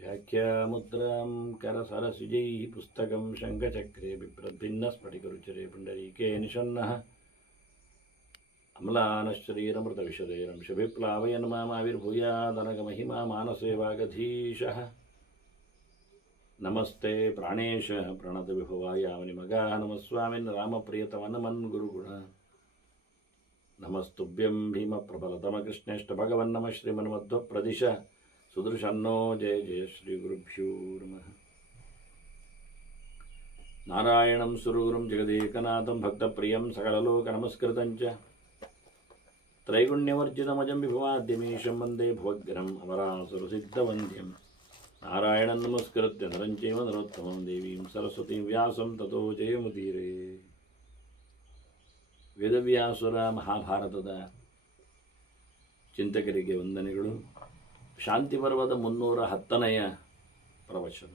व्याख्यामुद्रां करसरसिजैः पुस्तकं शङ्खचक्रे बिभ्रद्भिन्नस्फटिकरुचिरे पुण्डरीके निषन्नः अम्लानश्रीरमृतविशदैरंशभिप्लावयन् मामाविर्भूयादनगमहिमा मानसे वागधीशः नमस्ते प्राणेश प्रणतविभवायामनिमगाः नमस्वामिन् रामप्रियतमनमन् गुरुगुण नमस्तुभ्यं भीमप्रबलतमकृष्णेष्टभगवन्नमः श्रीमन्मध्वप्रदिश सुदर्शन्नो जय जय श्रीगुरुभ्यो नमः नारायणं सुरगुरुं जगदेकनाथं भक्तप्रियं सकललोकनमस्कृतं च त्रैगुण्यवर्जितमजं विभवाद्यमीशं वन्दे भवद्गरम् अमरासुरसिद्धवन्द्यं नारायणं नमस्कृत्य नरं चैव नरोत्तमं देवीं सरस्वतीं व्यासं ततो जयमुदीरे ವೇದವ್ಯಾಸುರ ಮಹಾಭಾರತದ ಚಿಂತಕರಿಗೆ ವಂದನೆಗಳು. ಶಾಂತಿ ಪರ್ವದ 310ನೆಯ ಪ್ರವಚನ.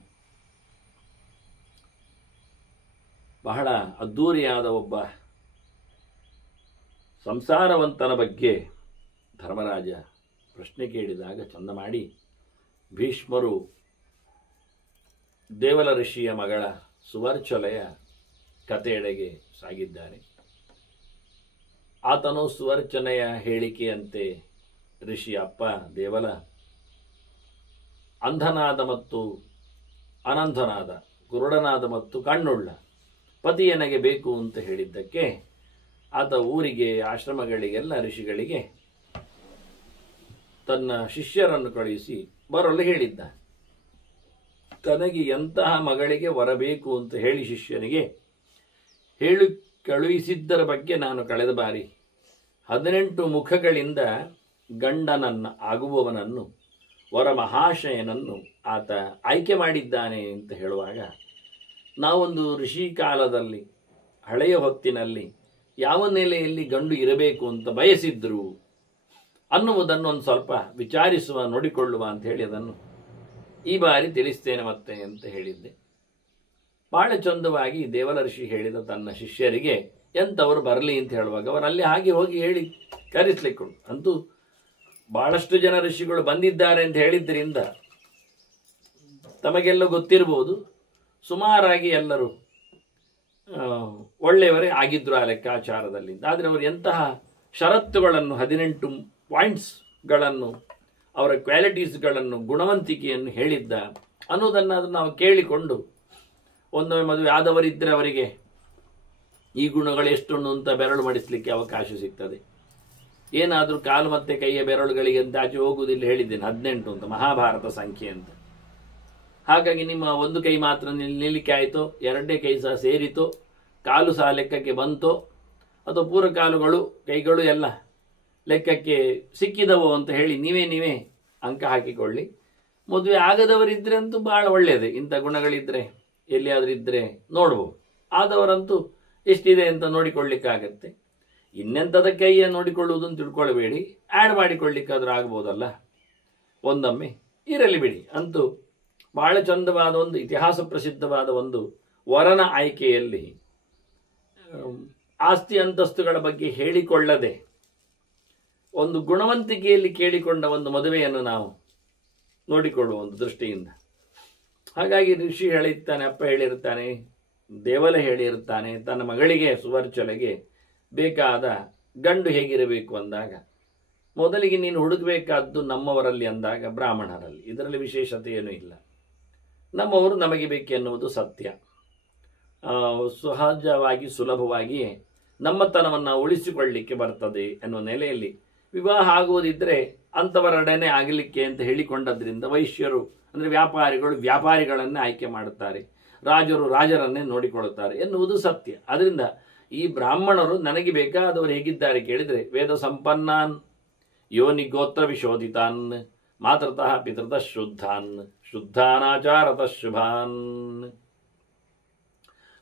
ಬಹಳ ಅದ್ಧೂರಿಯಾದ ಒಬ್ಬ ಸಂಸಾರವಂತನ ಬಗ್ಗೆ ಧರ್ಮರಾಜ ಪ್ರಶ್ನೆ ಕೇಳಿದಾಗ ಚಂದ ಮಾಡಿ ಭೀಷ್ಮರು ದೇವಲ ಋಷಿಯ ಮಗಳ ಸುವರ್ಚಲೆಯ ಕಥೆಯೆಡೆಗೆ ಸಾಗಿದ್ದಾರೆ. ಆತನು ಸುವರ್ಚನೆಯ ಹೇಳಿಕೆಯಂತೆ ಋಷಿ ಅಪ್ಪ ದೇವಲ ಅಂಧನಾದ ಮತ್ತು ಅನಂಧನಾದ, ಕುರುಡನಾದ ಮತ್ತು ಕಣ್ಣುಳ್ಳ ಪತಿಯನಿಗೆ ಬೇಕು ಅಂತ ಹೇಳಿದ್ದಕ್ಕೆ ಆತ ಊರಿಗೆ ಆಶ್ರಮಗಳಿಗೆಲ್ಲ ಋಷಿಗಳಿಗೆ ತನ್ನ ಶಿಷ್ಯರನ್ನು ಕಳುಹಿಸಿ ಬರಲು ಹೇಳಿದ್ದ. ತನಗೆ ಎಂತಹ ಮಗಳಿಗೆ ಬರಬೇಕು ಅಂತ ಹೇಳಿ ಶಿಷ್ಯನಿಗೆ ಕಳುಹಿಸಿದ್ದರ ಬಗ್ಗೆ ನಾನು ಕಳೆದ ಬಾರಿ 18 ಮುಖಗಳಿಂದ ಗಂಡನನ್ನು ಆಗುವವನನ್ನು ವರಮಹಾಶಯನನ್ನು ಆತ ಆಯ್ಕೆ ಮಾಡಿದ್ದಾನೆ ಅಂತ ಹೇಳುವಾಗ, ನಾವೊಂದು ಋಷಿ ಕಾಲದಲ್ಲಿ ಹಳೆಯ ಹೊತ್ತಿನಲ್ಲಿ ಯಾವ ನೆಲೆಯಲ್ಲಿ ಗಂಡು ಇರಬೇಕು ಅಂತ ಬಯಸಿದ್ರು ಅನ್ನುವುದನ್ನು ಒಂದು ಸ್ವಲ್ಪ ವಿಚಾರಿಸುವ, ನೋಡಿಕೊಳ್ಳುವ ಅಂತ ಹೇಳಿ ಅದನ್ನು ಈ ಬಾರಿ ತಿಳಿಸ್ತೇನೆ ಮತ್ತೆ ಅಂತ ಹೇಳಿದ್ದೆ. ಬಹಳ ಚಂದವಾಗಿ ದೇವಲ ಋಷಿ ಹೇಳಿದ ತನ್ನ ಶಿಷ್ಯರಿಗೆ ಎಂಥವರು ಬರಲಿ ಅಂತ ಹೇಳುವಾಗ ಅವರಲ್ಲಿ ಹಾಗೆ ಹೋಗಿ ಹೇಳಿ ಕರೆಸ್ಲಿಕ್ಕುಂಟು. ಅಂತೂ ಬಹಳಷ್ಟು ಜನ ಋಷಿಗಳು ಬಂದಿದ್ದಾರೆ ಅಂತ ಹೇಳಿದ್ರಿಂದ ತಮಗೆಲ್ಲ ಗೊತ್ತಿರಬಹುದು, ಸುಮಾರಾಗಿ ಎಲ್ಲರೂ ಒಳ್ಳೆಯವರೇ ಆಗಿದ್ರು ಆ ಲೆಕ್ಕಾಚಾರದಲ್ಲಿ. ಆದರೆ ಅವರು ಎಂತಹ ಷರತ್ತುಗಳನ್ನು 18 ಪಾಯಿಂಟ್ಸ್ಗಳನ್ನು, ಅವರ ಕ್ವಾಲಿಟೀಸ್ಗಳನ್ನು, ಗುಣವಂತಿಕೆಯನ್ನು ಹೇಳಿದ್ದ ಅನ್ನೋದನ್ನು ನಾವು ಕೇಳಿಕೊಂಡು ಒಂದೊಮ್ಮೆ ಮದುವೆ ಆದವರಿದ್ದರೆ ಅವರಿಗೆ ಈ ಗುಣಗಳು ಎಷ್ಟೊಂದು ಅಂತ ಬೆರಳು ಮಾಡಿಸಲಿಕ್ಕೆ ಅವಕಾಶ ಸಿಗ್ತದೆ. ಏನಾದರೂ ಕಾಲು ಮತ್ತು ಕೈಯ ಬೆರಳುಗಳಿಗೆ ಅಂತ ಆಚೆ ಹೋಗುವುದಿಲ್ಲ, ಹೇಳಿದ್ದೇನೆ 18 ಅಂತ ಮಹಾಭಾರತ ಸಂಖ್ಯೆ ಅಂತ. ಹಾಗಾಗಿ ನಿಮ್ಮ ಒಂದು ಕೈ ಮಾತ್ರ ನಿಲ್ಲಿಕ್ಕೆ ಆಯಿತೋ, ಎರಡನೇ ಕೈ ಸಹ ಸೇರಿತೋ, ಕಾಲು ಸಹ ಲೆಕ್ಕಕ್ಕೆ ಬಂತೋ, ಅಥವಾ ಪೂರ ಕಾಲುಗಳು ಕೈಗಳು ಎಲ್ಲ ಲೆಕ್ಕಕ್ಕೆ ಸಿಕ್ಕಿದವೋ ಅಂತ ಹೇಳಿ ನೀವೇ ಅಂಕ ಹಾಕಿಕೊಳ್ಳಿ. ಮದುವೆ ಆಗದವರಿದ್ದರೆ ಅಂತೂ ಭಾಳ ಒಳ್ಳೆಯದೇ. ಇಂಥ ಗುಣಗಳಿದ್ದರೆ ಎಲ್ಲಿಯಾದರೂ ಇದ್ದರೆ ನೋಡ್ಬೋದು. ಆದವರಂತೂ ಎಷ್ಟಿದೆ ಅಂತ ನೋಡಿಕೊಳ್ಳಿಕ್ಕಾಗತ್ತೆ. ಇನ್ನೆಂಥದ ಕೈಯ ನೋಡಿಕೊಳ್ಳುವುದನ್ನು ತಿಳ್ಕೊಳ್ಬೇಡಿ, ಆ್ಯಡ್ ಮಾಡಿಕೊಳ್ಳಿಕ್ಕಾದ್ರೂ ಆಗ್ಬೋದಲ್ಲ, ಒಂದೊಮ್ಮೆ ಇರಲಿ ಬಿಡಿ. ಅಂತೂ ಬಹಳ ಚಂದವಾದ ಒಂದು ಇತಿಹಾಸ ಪ್ರಸಿದ್ಧವಾದ ಒಂದು ವರನ ಆಯ್ಕೆಯಲ್ಲಿ ಆಸ್ತಿ ಅಂತಸ್ತುಗಳ ಬಗ್ಗೆ ಹೇಳಿಕೊಳ್ಳದೆ ಒಂದು ಗುಣವಂತಿಕೆಯಲ್ಲಿ ಕೇಳಿಕೊಂಡ ಒಂದು ಮದುವೆಯನ್ನು ನಾವು ನೋಡಿಕೊಳ್ಳುವ ಒಂದು ದೃಷ್ಟಿಯಿಂದ. ಹಾಗಾಗಿ ಋಷಿ ಹೇಳಿರ್ತಾನೆ, ಅಪ್ಪ ಹೇಳಿರ್ತಾನೆ, ದೇವಲ ಹೇಳಿರ್ತಾನೆ, ತನ್ನ ಮಗಳಿಗೆ ಸುವರ್ಚಲೆಗೆ ಬೇಕಾದ ಗಂಡು ಹೇಗಿರಬೇಕು ಅಂದಾಗ ಮೊದಲಿಗೆ ನೀನು ಹುಡುಕಬೇಕಾದ್ದು ನಮ್ಮವರಲ್ಲಿ ಅಂದಾಗ ಬ್ರಾಹ್ಮಣರಲ್ಲಿ. ಇದರಲ್ಲಿ ವಿಶೇಷತೆ ಏನೂ ಇಲ್ಲ. ನಮ್ಮವರು ನಮಗೆ ಬೇಕೆನ್ನುವುದು ಸತ್ಯ. ಸಹಜವಾಗಿ ಸುಲಭವಾಗಿಯೇ ನಮ್ಮತನವನ್ನು ಉಳಿಸಿಕೊಳ್ಳಲಿಕ್ಕೆ ಬರ್ತದೆ ಎನ್ನುವ ನೆಲೆಯಲ್ಲಿ ವಿವಾಹ ಆಗುವುದಿದ್ದರೆ ಅಂಥವರೊಡನೆ ಆಗಲಿಕ್ಕೆ ಅಂತ ಹೇಳಿಕೊಂಡದ್ರಿಂದ ವೈಶ್ಯರು ಅಂದರೆ ವ್ಯಾಪಾರಿಗಳನ್ನೇ ಆಯ್ಕೆ ಮಾಡುತ್ತಾರೆ, ರಾಜರು ರಾಜರನ್ನೇ ನೋಡಿಕೊಳ್ಳುತ್ತಾರೆ ಎನ್ನುವುದು ಸತ್ಯ. ಅದರಿಂದ ಈ ಬ್ರಾಹ್ಮಣರು ನನಗೆ ಬೇಕಾದವರು ಹೇಗಿದ್ದಾರೆ ಕೇಳಿದರೆ, ವೇದ ಸಂಪನ್ನಾನ್ ಯೋನಿ ಗೋತ್ರ ವಿಶೋಧಿತಾನ್ ಮಾತೃತಃ ಪಿತೃತಃ ಶುದ್ಧಾನ್ ಶುದ್ಧಾನಾಚಾರತಃ ಶುಭಾನ್.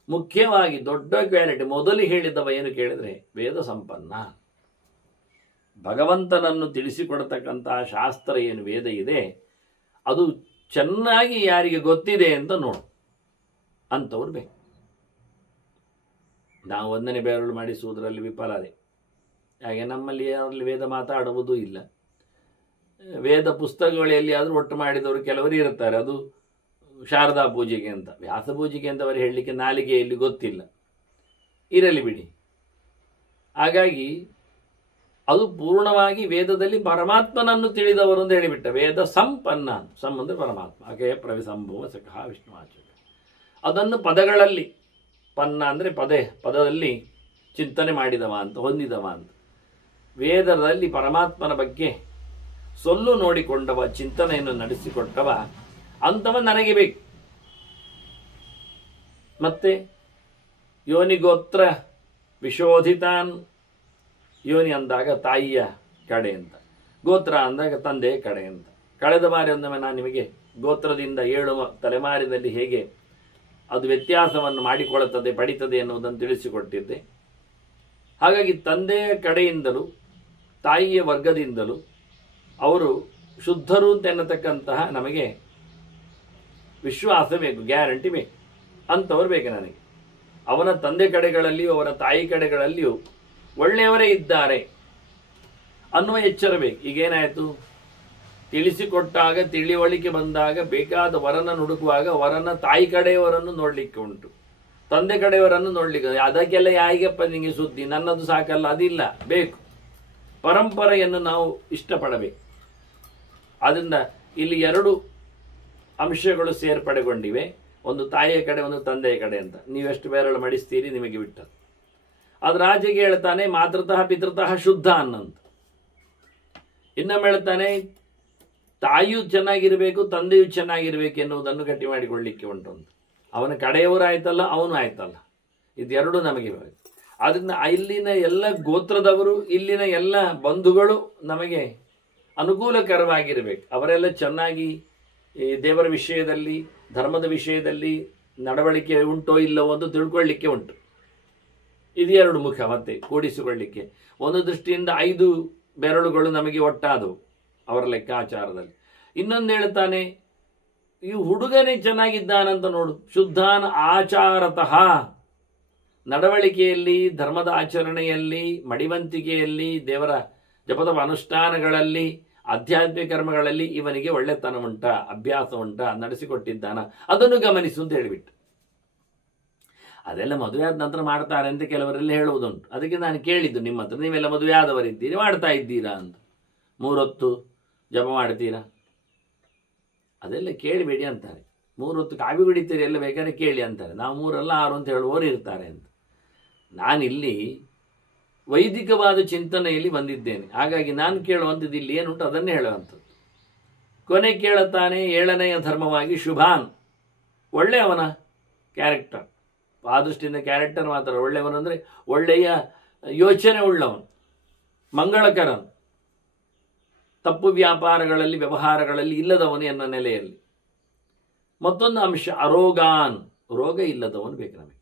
ಮುಖ್ಯವಾಗಿ ದೊಡ್ಡ ಕ್ವಾಲಿಟಿ ಮೊದಲು ಹೇಳಿದವ ಏನು ಕೇಳಿದರೆ ವೇದ ಸಂಪನ್ನ, ಭಗವಂತನನ್ನು ತಿಳಿಸಿಕೊಡತಕ್ಕಂತಹ ಶಾಸ್ತ್ರ ಏನು ವೇದ ಇದೆ ಅದು ಚೆನ್ನಾಗಿ ಯಾರಿಗೆ ಗೊತ್ತಿದೆ ಅಂತ ನೋಡು, ಅಂಥವ್ರು ಬೇಕು. ನಾವು ಒಂದನೇ ಬೆರಳು ಮಾಡಿಸುವುದರಲ್ಲಿ ವಿಫಲರೇ. ಹಾಗೆ ನಮ್ಮಲ್ಲಿ ಯಾರಲ್ಲಿ ವೇದ ಮಾತಾಡುವುದೂ ಇಲ್ಲ. ವೇದ ಪುಸ್ತಕಗಳಲ್ಲಿ ಆದರೂ ಒಟ್ಟು ಮಾಡಿದವರು ಕೆಲವರು ಇರ್ತಾರೆ. ಅದು ಶಾರದಾ ಪೂಜೆಗೆ ಅಂತ, ವ್ಯಾಸ ಪೂಜೆಗೆ ಅಂತ ಅವರು ಹೇಳಲಿಕ್ಕೆ ನಾಲಿಗೆಯಲ್ಲಿ ಗೊತ್ತಿಲ್ಲ, ಇರಲಿ ಬಿಡಿ. ಹಾಗಾಗಿ ಅದು ಪೂರ್ಣವಾಗಿ ವೇದದಲ್ಲಿ ಪರಮಾತ್ಮನನ್ನು ತಿಳಿದವರು ಅಂತ ಹೇಳಿಬಿಟ್ಟ. ವೇದ ಸಂಪನ್ನ, ಸಂ ಅಂದರೆ ಪರಮಾತ್ಮ, ಅಕೇ ಪ್ರವಿಸಂಭವ ಸಖ ವಿಷ್ಣುವಾಚಕ. ಅದನ್ನು ಪದಗಳಲ್ಲಿ, ಪನ್ನ ಅಂದರೆ ಪದದಲ್ಲಿ ಚಿಂತನೆ ಮಾಡಿದವ ಅಂತ, ಹೊಂದಿದವ ಅಂತ. ವೇದದಲ್ಲಿ ಪರಮಾತ್ಮನ ಬಗ್ಗೆ ಸೊಲ್ಲು ನೋಡಿಕೊಂಡವ, ಚಿಂತನೆಯನ್ನು ನಡೆಸಿಕೊಟ್ಟವ ಅಂಥವ ನನಗೆ ಬೇಕು. ಮತ್ತೆ ಯೋನಿಗೋತ್ರ ವಿಶೋಧಿತಾನ್, ಯೋನಿ ಅಂದಾಗ ತಾಯಿಯ ಕಡೆ ಅಂತ, ಗೋತ್ರ ಅಂದಾಗ ತಂದೆಯ ಕಡೆ ಅಂತ. ಕಳೆದ ಬಾರಿ ಒಂದೊಮ್ಮೆ ನಾನು ನಿಮಗೆ ಗೋತ್ರದಿಂದ 7 ತಲೆಮಾರಿನಲ್ಲಿ ಹೇಗೆ ಅದು ವ್ಯತ್ಯಾಸವನ್ನು ಮಾಡಿಕೊಳ್ಳುತ್ತದೆ, ಪಡಿತದೆ ಎನ್ನುವುದನ್ನು ತಿಳಿಸಿಕೊಟ್ಟಿದ್ದೆ. ಹಾಗಾಗಿ ತಂದೆಯ ಕಡೆಯಿಂದಲೂ ತಾಯಿಯ ವರ್ಗದಿಂದಲೂ ಅವರು ಶುದ್ಧರು ಅಂತ ಎನ್ನತಕ್ಕಂತಹ ನಮಗೆ ವಿಶ್ವಾಸ ಬೇಕು, ಗ್ಯಾರಂಟಿ ಬೇಕು. ಅಂಥವ್ರು ಬೇಕು ನನಗೆ. ಅವನ ತಂದೆ ಕಡೆಗಳಲ್ಲಿಯೂ ಅವರ ತಾಯಿ ಕಡೆಗಳಲ್ಲಿಯೂ ಒಳ್ಳೆಯವರೇ ಇದ್ದಾರೆ ಅನ್ನುವ ಎಚ್ಚರ ಬೇಕು. ಈಗೇನಾಯಿತು, ತಿಳಿಸಿಕೊಟ್ಟಾಗ, ತಿಳಿವಳಿಕೆ ಬಂದಾಗ, ಬೇಕಾದ ವರನ ಹುಡುಕುವಾಗ ವರನ ತಾಯಿ ಕಡೆಯವರನ್ನು ನೋಡಲಿಕ್ಕೆ ಉಂಟು, ತಂದೆ ಕಡೆಯವರನ್ನು ನೋಡಲಿಕ್ಕೆ. ಅದಕ್ಕೆಲ್ಲ ಯಾರಿಗಪ್ಪ ನಿಮಗೆ ಸುದ್ದಿ, ನನ್ನದು ಸಾಕಲ್ಲ, ಅದಿಲ್ಲ, ಬೇಕು. ಪರಂಪರೆಯನ್ನು ನಾವು ಇಷ್ಟಪಡಬೇಕು. ಆದ್ದರಿಂದ ಇಲ್ಲಿ 2 ಅಂಶಗಳು ಸೇರ್ಪಡೆಗೊಂಡಿವೆ, ಒಂದು ತಾಯಿಯ ಕಡೆ, ಒಂದು ತಂದೆಯ ಕಡೆ ಅಂತ. ನೀವೆಷ್ಟು ಬೇರಳು ಮಡಿಸ್ತೀರಿ ನಿಮಗೆ ಬಿಟ್ಟದ್ದು. ಅದು ರಾಜಗೆ ಹೇಳ್ತಾನೆ ಮಾತೃತಃ ಪಿತೃತಃ ಶುದ್ಧ ಅನ್ನಂತ. ಇನ್ನೊಮ್ಮೆ ಹೇಳ್ತಾನೆ ತಾಯಿಯೂ ಚೆನ್ನಾಗಿರಬೇಕು, ತಂದೆಯೂ ಚೆನ್ನಾಗಿರ್ಬೇಕು ಎನ್ನುವುದನ್ನು ಗಟ್ಟಿ ಮಾಡಿಕೊಳ್ಳಿಕ್ಕೆ ಉಂಟು ಅಂತ. ಅವನ ಕಡೆಯವರು ಆಯ್ತಲ್ಲ, ಅವನು ಆಯ್ತಲ್ಲ, ಇದೆರಡು ನಮಗೆ ಬೇಕು. ಅದರಿಂದ ಇಲ್ಲಿನ ಎಲ್ಲ ಗೋತ್ರದವರು, ಇಲ್ಲಿನ ಎಲ್ಲ ಬಂಧುಗಳು ನಮಗೆ ಅನುಕೂಲಕರವಾಗಿರಬೇಕು. ಅವರೆಲ್ಲ ಚೆನ್ನಾಗಿ ಈ ದೇವರ ವಿಷಯದಲ್ಲಿ, ಧರ್ಮದ ವಿಷಯದಲ್ಲಿ ನಡವಳಿಕೆ ಉಂಟೋ ಇಲ್ಲವೋ ಅಂತ ತಿಳ್ಕೊಳ್ಳಿಕ್ಕೆ ಉಂಟು. ಇದು 2 ಮುಖ ಮತ್ತೆ ಕೂಡಿಸಿಕೊಳ್ಳಿಕ್ಕೆ. ಒಂದು ದೃಷ್ಟಿಯಿಂದ 5 ಬೆರಳುಗಳು ನಮಗೆ ಒಟ್ಟಾದವು ಅವರ ಲೆಕ್ಕಾಚಾರದಲ್ಲಿ. ಇನ್ನೊಂದು ಹೇಳ್ತಾನೆ, ಈ ಹುಡುಗನೇ ಚೆನ್ನಾಗಿದ್ದಾನಂತ ನೋಡು, ಶುದ್ಧಾನ ಆಚಾರತಃ, ನಡವಳಿಕೆಯಲ್ಲಿ, ಧರ್ಮದ ಆಚರಣೆಯಲ್ಲಿ, ಮಡಿವಂತಿಕೆಯಲ್ಲಿ, ದೇವರ ಜಪದ ಅನುಷ್ಠಾನಗಳಲ್ಲಿ, ಆಧ್ಯಾತ್ಮಿಕ ಕರ್ಮಗಳಲ್ಲಿ ಇವನಿಗೆ ಒಳ್ಳೆತನ ಉಂಟ, ಅಭ್ಯಾಸ ಉಂಟ, ನಡೆಸಿಕೊಟ್ಟಿದ್ದಾನ, ಅದನ್ನು ಗಮನಿಸು ಅಂತ ಹೇಳಿಬಿಟ್ಟು. ಅದೆಲ್ಲ ಮದುವೆ ಆದ ನಂತರ ಮಾಡ್ತಾರೆ ಅಂತ ಕೆಲವರೆಲ್ಲ ಹೇಳುವುದುಂಟು. ಅದಕ್ಕೆ ನಾನು ಕೇಳಿದ್ದು ನಿಮ್ಮ ಹತ್ರ, ನೀವೆಲ್ಲ ಮದುವೆ ಆದವರಿದ್ದೀರಿ, ಮಾಡ್ತಾ ಇದ್ದೀರಾ ಅಂತ. 3 ಹೊತ್ತು ಜಪ ಮಾಡ್ತೀರಾ? ಅದೆಲ್ಲ ಕೇಳಬೇಡಿ ಅಂತಾರೆ. 3 ಹೊತ್ತು ಕಾವಿ ಕುಡಿತೀರಿ ಎಲ್ಲ ಬೇಕಾದ್ರೆ ಕೇಳಿ ಅಂತಾರೆ. ನಾವು 3 ಅಲ್ಲ 6 ಅಂತ ಹೇಳುವವರು ಇರ್ತಾರೆ ಅಂತ. ನಾನಿಲ್ಲಿ ವೈದಿಕವಾದ ಚಿಂತನೆಯಲ್ಲಿ ಬಂದಿದ್ದೇನೆ. ಹಾಗಾಗಿ ನಾನು ಕೇಳುವಂಥದ್ದು ಇಲ್ಲಿ ಏನುಂಟು ಅದನ್ನೇ ಹೇಳುವಂಥದ್ದು. ಕೊನೆ ಕೇಳುತ್ತಾನೆ 7ನೆಯ ಧರ್ಮವಾಗಿ ಶುಭಾನ್, ಒಳ್ಳೆಯವನ ಕ್ಯಾರೆಕ್ಟರ್. ಆ ದೃಷ್ಟಿಯಿಂದ ಕ್ಯಾರೆಕ್ಟರ್ ಮಾತ್ರ ಒಳ್ಳೆಯವನು ಅಂದರೆ ಒಳ್ಳೆಯ ಯೋಚನೆ ಉಳ್ಳವನು, ಮಂಗಳಕರನು, ತಪ್ಪು ವ್ಯಾಪಾರಗಳಲ್ಲಿ ವ್ಯವಹಾರಗಳಲ್ಲಿ ಇಲ್ಲದವನು ಎನ್ನುವ ನೆಲೆಯಲ್ಲಿ. ಮತ್ತೊಂದು ಅಂಶ ಅರೋಗಾನ್, ರೋಗ ಇಲ್ಲದವನು ಬೇಕು ನಮಗೆ.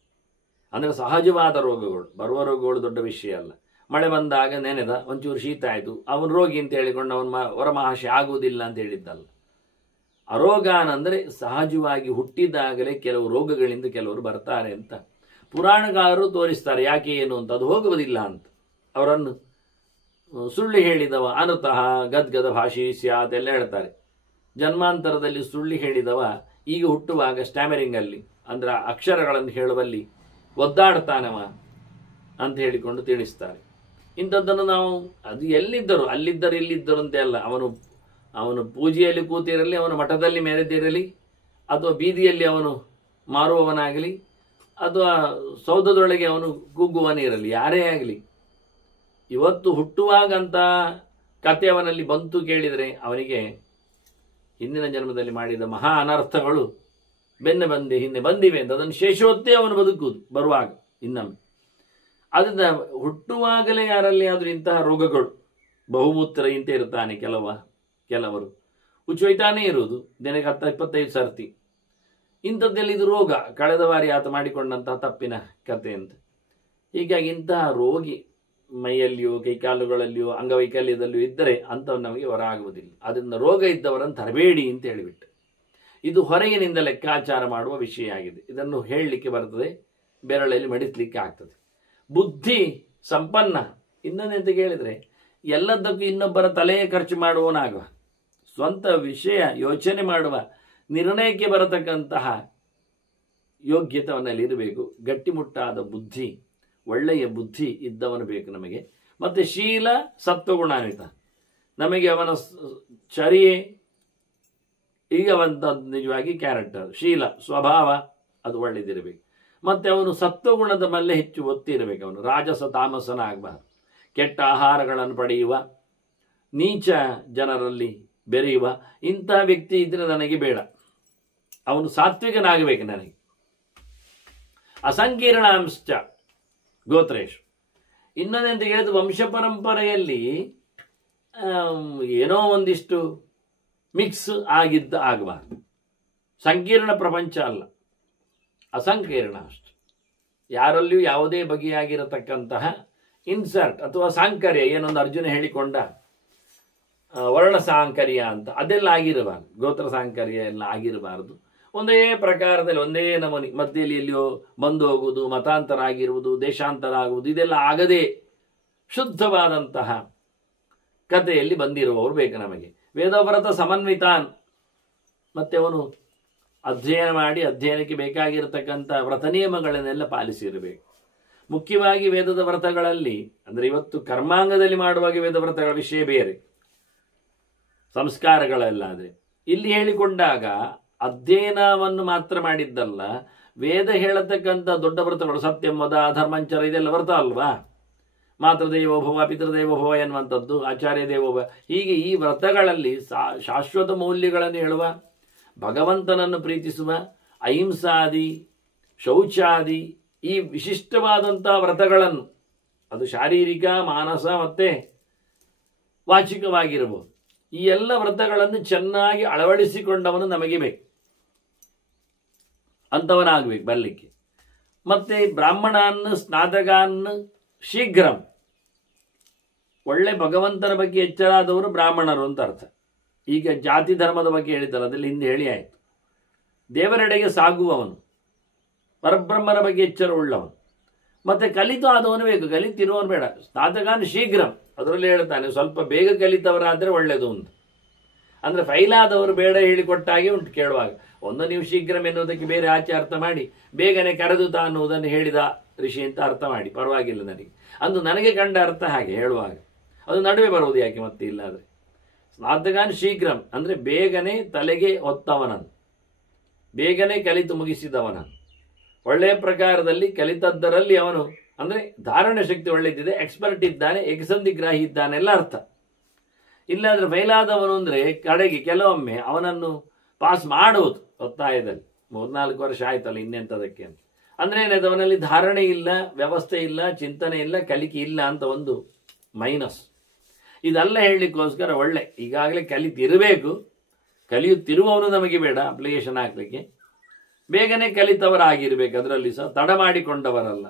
ಅಂದರೆ ಸಹಜವಾದ ರೋಗಗಳು, ಬರುವ ರೋಗಗಳು ದೊಡ್ಡ ವಿಷಯ ಅಲ್ಲ. ಮಳೆ ಬಂದಾಗ ನೆನೆದ, ಒಂಚೂರು ಶೀತ ಆಯಿತು, ಅವನು ರೋಗಿ ಅಂತ ಹೇಳಿಕೊಂಡು ಅವನು ಹೊರಮಹಾಶೆ ಆಗುವುದಿಲ್ಲ ಅಂತ ಹೇಳಿದ್ದಲ್ಲ. ಅರೋಗಾನ್ ಅಂದರೆ ಸಹಜವಾಗಿ ಹುಟ್ಟಿದಾಗಲೇ ಕೆಲವು ರೋಗಗಳಿಂದ ಕೆಲವರು ಬರ್ತಾರೆ ಅಂತ ಪುರಾಣಗಾರರು ತೋರಿಸ್ತಾರೆ. ಯಾಕೆ ಏನು ಅಂತ, ಅದು ಹೋಗುವುದಿಲ್ಲ ಅಂತ. ಅವರನ್ನು ಸುಳ್ಳು ಹೇಳಿದವ ಅನುತಃ ಗದ್ಗದ ಭಾಷೆ ಸ್ಯಾತ್ ಎಲ್ಲ ಹೇಳ್ತಾರೆ. ಜನ್ಮಾಂತರದಲ್ಲಿ ಸುಳ್ಳು ಹೇಳಿದವ ಈಗ ಹುಟ್ಟುವಾಗ ಸ್ಟ್ಯಾಮರಿಂಗಲ್ಲಿ, ಅಂದರೆ ಅಕ್ಷರಗಳನ್ನು ಹೇಳುವಲ್ಲಿ ಒದ್ದಾಡ್ತಾನವ ಅಂತ ಹೇಳಿಕೊಂಡು ತಿಳಿಸ್ತಾರೆ. ಇಂಥದ್ದನ್ನು ನಾವು ಅದು ಎಲ್ಲಿದ್ದರು, ಅಲ್ಲಿದ್ದರು ಇಲ್ಲಿದ್ದರು ಅಂತೆ ಅಲ್ಲ. ಅವನು ಪೂಜೆಯಲ್ಲಿ ಕೂತಿರಲಿ, ಅವನು ಮಠದಲ್ಲಿ ಮೆರೆದಿರಲಿ, ಅಥವಾ ಬೀದಿಯಲ್ಲಿ ಅವನು ಮಾರುವವನಾಗಲಿ, ಅಥವಾ ಸೌಧದೊಳಗೆ ಅವನು ಕೂಗುವನಿರಲಿ, ಯಾರೇ ಆಗಲಿ, ಇವತ್ತು ಹುಟ್ಟುವಾಗಂತ ಕತೆ ಅವನಲ್ಲಿ ಬಂತು ಕೇಳಿದರೆ ಅವನಿಗೆ ಹಿಂದಿನ ಜನ್ಮದಲ್ಲಿ ಮಾಡಿದ ಮಹಾ ಅನರ್ಥಗಳು ಹಿಂದೆ ಬಂದಿವೆ ಅಂತ ಅದನ್ನು ಶೇಷವತ್ತೇ ಅವನು ಬದುಕುವುದು ಬರುವಾಗ ಇನ್ನೊಮ್ಮೆ. ಆದ್ದರಿಂದ ಹುಟ್ಟುವಾಗಲೇ ಯಾರಲ್ಲಿ ಆದರೂ ಇಂತಹ ರೋಗಗಳು, ಬಹುಮೂತ್ರ ಇಂತ ಇರ್ತಾನೆ ಕೆಲವರು ಉಚ್ಚೊಯ್ತಾನೇ ಇರುವುದು ದಿನಕ್ಕೆ 10-25 ಸರ್ತಿ. ಇಂಥದ್ದೆಲ್ಲ ಇದು ರೋಗ, ಕಳೆದ ಬಾರಿ ಆತ ಮಾಡಿಕೊಂಡಂತಹ ತಪ್ಪಿನ ಕತೆ ಅಂತ. ಹೀಗಾಗಿ ಇಂತಹ ರೋಗಿ ಮೈಯಲ್ಲಿಯೋ ಕೈಕಾಲುಗಳಲ್ಲಿಯೋ ಅಂಗವೈಕಲ್ಯದಲ್ಲಿಯೋ ಇದ್ದರೆ ಅಂಥವು ನಮಗೆ ಹೊರ ಆಗುವುದಿಲ್ಲ. ಅದರಿಂದ ರೋಗ ಇದ್ದವರನ್ನು ತರಬೇಡಿ ಅಂತ ಹೇಳಿಬಿಟ್ಟು ಇದು ಹೊರಗಿನಿಂದ ಲೆಕ್ಕಾಚಾರ ಮಾಡುವ ವಿಷಯ ಆಗಿದೆ. ಇದನ್ನು ಹೇಳಲಿಕ್ಕೆ ಬರ್ತದೆ, ಬೆರಳಲ್ಲಿ ಮಡಿಸಲಿಕ್ಕೆ ಆಗ್ತದೆ. ಬುದ್ಧಿ ಸಂಪನ್ನ, ಇನ್ನೊಂದೆಂತ ಕೇಳಿದರೆ ಎಲ್ಲದಕ್ಕೂ ಇನ್ನೊಬ್ಬರ ತಲೆಯೇ ಖರ್ಚು ಮಾಡುವವನಾಗುವ. ಸ್ವಂತ ವಿಷಯ ಯೋಚನೆ ಮಾಡುವ ನಿರ್ಣಯಕ್ಕೆ ಬರತಕ್ಕಂತಹ ಯೋಗ್ಯತೆ ಅವನಲ್ಲಿ ಇರಬೇಕು. ಗಟ್ಟಿಮುಟ್ಟಾದ ಬುದ್ಧಿ, ಒಳ್ಳೆಯ ಬುದ್ಧಿ ಇದ್ದವನು ಬೇಕು ನಮಗೆ. ಮತ್ತು ಶೀಲ ಸತ್ವಗುಣಾನ್ವಿತ, ನಮಗೆ ಅವನ ಚರ್ಯೆ ಈಗ ಒಂದು ನಿಜವಾಗಿ ಕ್ಯಾರೆಕ್ಟರ್, ಶೀಲ ಸ್ವಭಾವ ಅದು ಒಳ್ಳೆಯದಿರಬೇಕು. ಮತ್ತು ಅವನು ಸತ್ವಗುಣದ ಮೇಲೆ ಹೆಚ್ಚು ಒತ್ತಿ ಇರಬೇಕು. ಅವನು ರಾಜಸ ತಾಮಸನ ಆಗಬಾರ್ದು. ಕೆಟ್ಟ ಆಹಾರಗಳನ್ನು ಪಡೆಯುವ, ನೀಚ ಜನರಲ್ಲಿ ಬೆರೆಯುವ ಇಂಥ ವ್ಯಕ್ತಿ ಇದ್ರೆ ನನಗೆ ಬೇಡ. ಅವನು ಸಾತ್ವಿಕನಾಗಬೇಕು ನನಗೆ. ಅಸಂಕೀರ್ಣಾಂಶ ಗೋತ್ರೇಶ್. ಇನ್ನೊಂದೆಂತ ಹೇಳಿದ್ರು, ವಂಶ ಪರಂಪರೆಯಲ್ಲಿ ಏನೋ ಒಂದಿಷ್ಟು ಮಿಕ್ಸ್ ಆಗಿದ್ದ ಆಗಬಾರ್ದು. ಸಂಕೀರ್ಣ ಪ್ರಪಂಚ ಅಲ್ಲ, ಅಸಂಕೀರ್ಣ ಅಷ್ಟು. ಯಾರಲ್ಲಿಯೂ ಯಾವುದೇ ಬಗೆಯಾಗಿರತಕ್ಕಂತಹ ಇನ್ಸರ್ಟ್ ಅಥವಾ ಸಾಂಕರ್ಯ, ಏನೊಂದು ಅರ್ಜುನ ಹೇಳಿಕೊಂಡ ವರ್ಣ ಸಾಂಕರ್ಯ ಅಂತ, ಅದೆಲ್ಲ ಆಗಿರಬಾರ್ದು. ಗೋತ್ರ ಸಾಂಕರ್ಯ ಎಲ್ಲ ಆಗಿರಬಾರ್ದು. ಒಂದೇ ಪ್ರಕಾರದಲ್ಲಿ ಒಂದೇ ನಮೂನಿ, ಮಧ್ಯದಲ್ಲಿ ಎಲ್ಲಿಯೋ ಬಂದು ಹೋಗುವುದು, ಮತಾಂತರ ಆಗಿರುವುದು, ದೇಶಾಂತರ ಆಗುವುದು, ಇದೆಲ್ಲ ಆಗದೆ ಶುದ್ಧವಾದಂತಹ ಕಥೆಯಲ್ಲಿ ಬಂದಿರುವವರು ಬೇಕು ನಮಗೆ. ವೇದವ್ರತ ಸಮನ್ವಿತಾನ್. ಮತ್ತೆ ಅವನು ಅಧ್ಯಯನ ಮಾಡಿ ಅಧ್ಯಯನಕ್ಕೆ ಬೇಕಾಗಿರತಕ್ಕಂಥ ವ್ರತ ನಿಯಮಗಳನ್ನೆಲ್ಲ ಪಾಲಿಸಿರಬೇಕು. ಮುಖ್ಯವಾಗಿ ವೇದದ ವ್ರತಗಳಲ್ಲಿ, ಅಂದರೆ ಇವತ್ತು ಕರ್ಮಾಂಗದಲ್ಲಿ ಮಾಡುವಾಗ ವೇದ ವ್ರತಗಳ ವಿಷಯ ಬೇರೆ, ಸಂಸ್ಕಾರಗಳೆಲ್ಲಾದರೆ ಇಲ್ಲಿ ಹೇಳಿಕೊಂಡಾಗ ಅಧ್ಯಯನವನ್ನು ಮಾತ್ರ ಮಾಡಿದ್ದಲ್ಲ, ವೇದ ಹೇಳತಕ್ಕಂಥ ದೊಡ್ಡ ವ್ರತಗಳು, ಸತ್ಯಂ ವದ ಧರ್ಮಂಚರ, ಇದೆಲ್ಲ ವ್ರತ ಅಲ್ವಾ. ಮಾತೃದೇವೋಭವ ಪಿತೃದೇವೋಭವ ಎನ್ನುವಂಥದ್ದು, ಆಚಾರ್ಯ ದೇವೋಭವ, ಹೀಗೆ ಈ ವ್ರತಗಳಲ್ಲಿ ಶಾಶ್ವತ ಮೌಲ್ಯಗಳನ್ನು ಹೇಳುವ, ಭಗವಂತನನ್ನು ಪ್ರೀತಿಸುವ, ಅಹಿಂಸಾದಿ, ಶೌಚಾದಿ, ಈ ವಿಶಿಷ್ಟವಾದಂಥ ವ್ರತಗಳನ್ನು, ಅದು ಶಾರೀರಿಕ, ಮಾನಸ ಮತ್ತು ವಾಚಿಕವಾಗಿರಬಹುದು, ಈ ಎಲ್ಲ ವ್ರತಗಳನ್ನು ಚೆನ್ನಾಗಿ ಅಳವಡಿಸಿಕೊಂಡವನು ನಮಗೆ ಬೇಕು, ಅಂಥವನಾಗಬೇಕು ಬರಲಿಕ್ಕೆ. ಮತ್ತು ಬ್ರಾಹ್ಮಣಾನ್ನು ಸ್ನಾತಕಾನ್ನು ಶೀಘ್ರಂ, ಒಳ್ಳೆ ಭಗವಂತನ ಬಗ್ಗೆ ಎಚ್ಚರಾದವರು ಬ್ರಾಹ್ಮಣರು ಅಂತ ಅರ್ಥ. ಈಗ ಜಾತಿ ಧರ್ಮದ ಬಗ್ಗೆ ಹೇಳಿದ್ದಲ್ಲ, ಅದರಲ್ಲಿ ಹಿಂದೆ ಹೇಳಿ ಆಯಿತು. ದೇವರೆಡೆಗೆ ಸಾಗುವವನು, ಪರಬ್ರಹ್ಮನ ಬಗ್ಗೆ ಎಚ್ಚರ ಉಳ್ಳವನು, ಮತ್ತು ಕಲಿತು ಆದವನು ಬೇಕು, ಕಲಿತಿರುವವನು ಬೇಡ. ಸ್ನಾತಕಾನ್ ಶೀಘ್ರಂ, ಅದರಲ್ಲಿ ಹೇಳ್ತಾನೆ ಸ್ವಲ್ಪ ಬೇಗ ಕಲಿತವರಾದರೆ ಒಳ್ಳೆಯದು ಅಂತ. ಅಂದರೆ ಫೈಲಾದವರು ಬೇಡ ಹೇಳಿಕೊಟ್ಟಾಗೆ ಉಂಟು ಕೇಳುವಾಗ. ಒಂದು ನೀವು ಶೀಘ್ರಂ ಎನ್ನುವುದಕ್ಕೆ ಬೇರೆ ಆಚೆ ಅರ್ಥ ಮಾಡಿ, ಬೇಗನೆ ಕರೆದು ಅನ್ನುವುದನ್ನು ಹೇಳಿದ ಋಷಿ ಅಂತ ಅರ್ಥ ಮಾಡಿ, ಪರವಾಗಿಲ್ಲ ನನಗೆ. ಅಂದು ನನಗೆ ಕಂಡ ಅರ್ಥ ಹಾಗೆ ಹೇಳುವಾಗ ಅದು ನಡುವೆ ಬರುವುದು ಯಾಕೆ ಮತ್ತೆ ಇಲ್ಲಾದರೆ. ಸ್ನಾತಕಾನ್ ಶೀಘ್ರಂ ಅಂದರೆ ಬೇಗನೆ ತಲೆಗೆ ಹೊತ್ತವನನ್ನು, ಬೇಗನೆ ಕಲಿತು ಮುಗಿಸಿದವನನ್ನು, ಒಳ್ಳೆಯ ಪ್ರಕಾರದಲ್ಲಿ ಕಲಿತದ್ದರಲ್ಲಿ ಅವನು ಅಂದರೆ ಧಾರಣೆ ಶಕ್ತಿ ಒಳ್ಳೆಯದಿದೆ, ಎಕ್ಸ್ಪರ್ಟ್ ಇದ್ದಾನೆ, ಏಕಸಂಧಿಗ್ರಾಹಿ ಇದ್ದಾನೆ ಎಲ್ಲ ಅರ್ಥ. ಇಲ್ಲಾಂದರೆ ಫೈಲಾದವನು ಅಂದರೆ ಕಡೆಗೆ ಕೆಲವೊಮ್ಮೆ ಅವನನ್ನು ಪಾಸ್ ಮಾಡುವುದು ಒತ್ತಾಯದಲ್ಲಿ. 3-4 ವರ್ಷ ಆಯ್ತಲ್ಲ ಇನ್ನೆಂಥದಕ್ಕೆ ಅಂತ. ಅಂದರೆ ಏನಾಯ್ತು, ಅವನಲ್ಲಿ ಧಾರಣೆ ಇಲ್ಲ, ವ್ಯವಸ್ಥೆ ಇಲ್ಲ, ಚಿಂತನೆ ಇಲ್ಲ, ಕಲಿಕೆ ಇಲ್ಲ ಅಂತ ಒಂದು ಮೈನಸ್. ಇದೆಲ್ಲ ಹೇಳಲಿಕ್ಕೋಸ್ಕರ ಒಳ್ಳೆ ಈಗಾಗಲೇ ಕಲಿತಿರಬೇಕು, ಕಲಿಯುತ್ತಿರುವವನು ನಮಗೆ ಬೇಡ ಅಪ್ಲಿಕೇಶನ್ ಹಾಕಲಿಕ್ಕೆ, ಬೇಗನೆ ಕಲಿತವರಾಗಿರ್ಬೇಕು, ಅದರಲ್ಲಿ ಸಹ ತಡ ಮಾಡಿಕೊಂಡವರಲ್ಲ.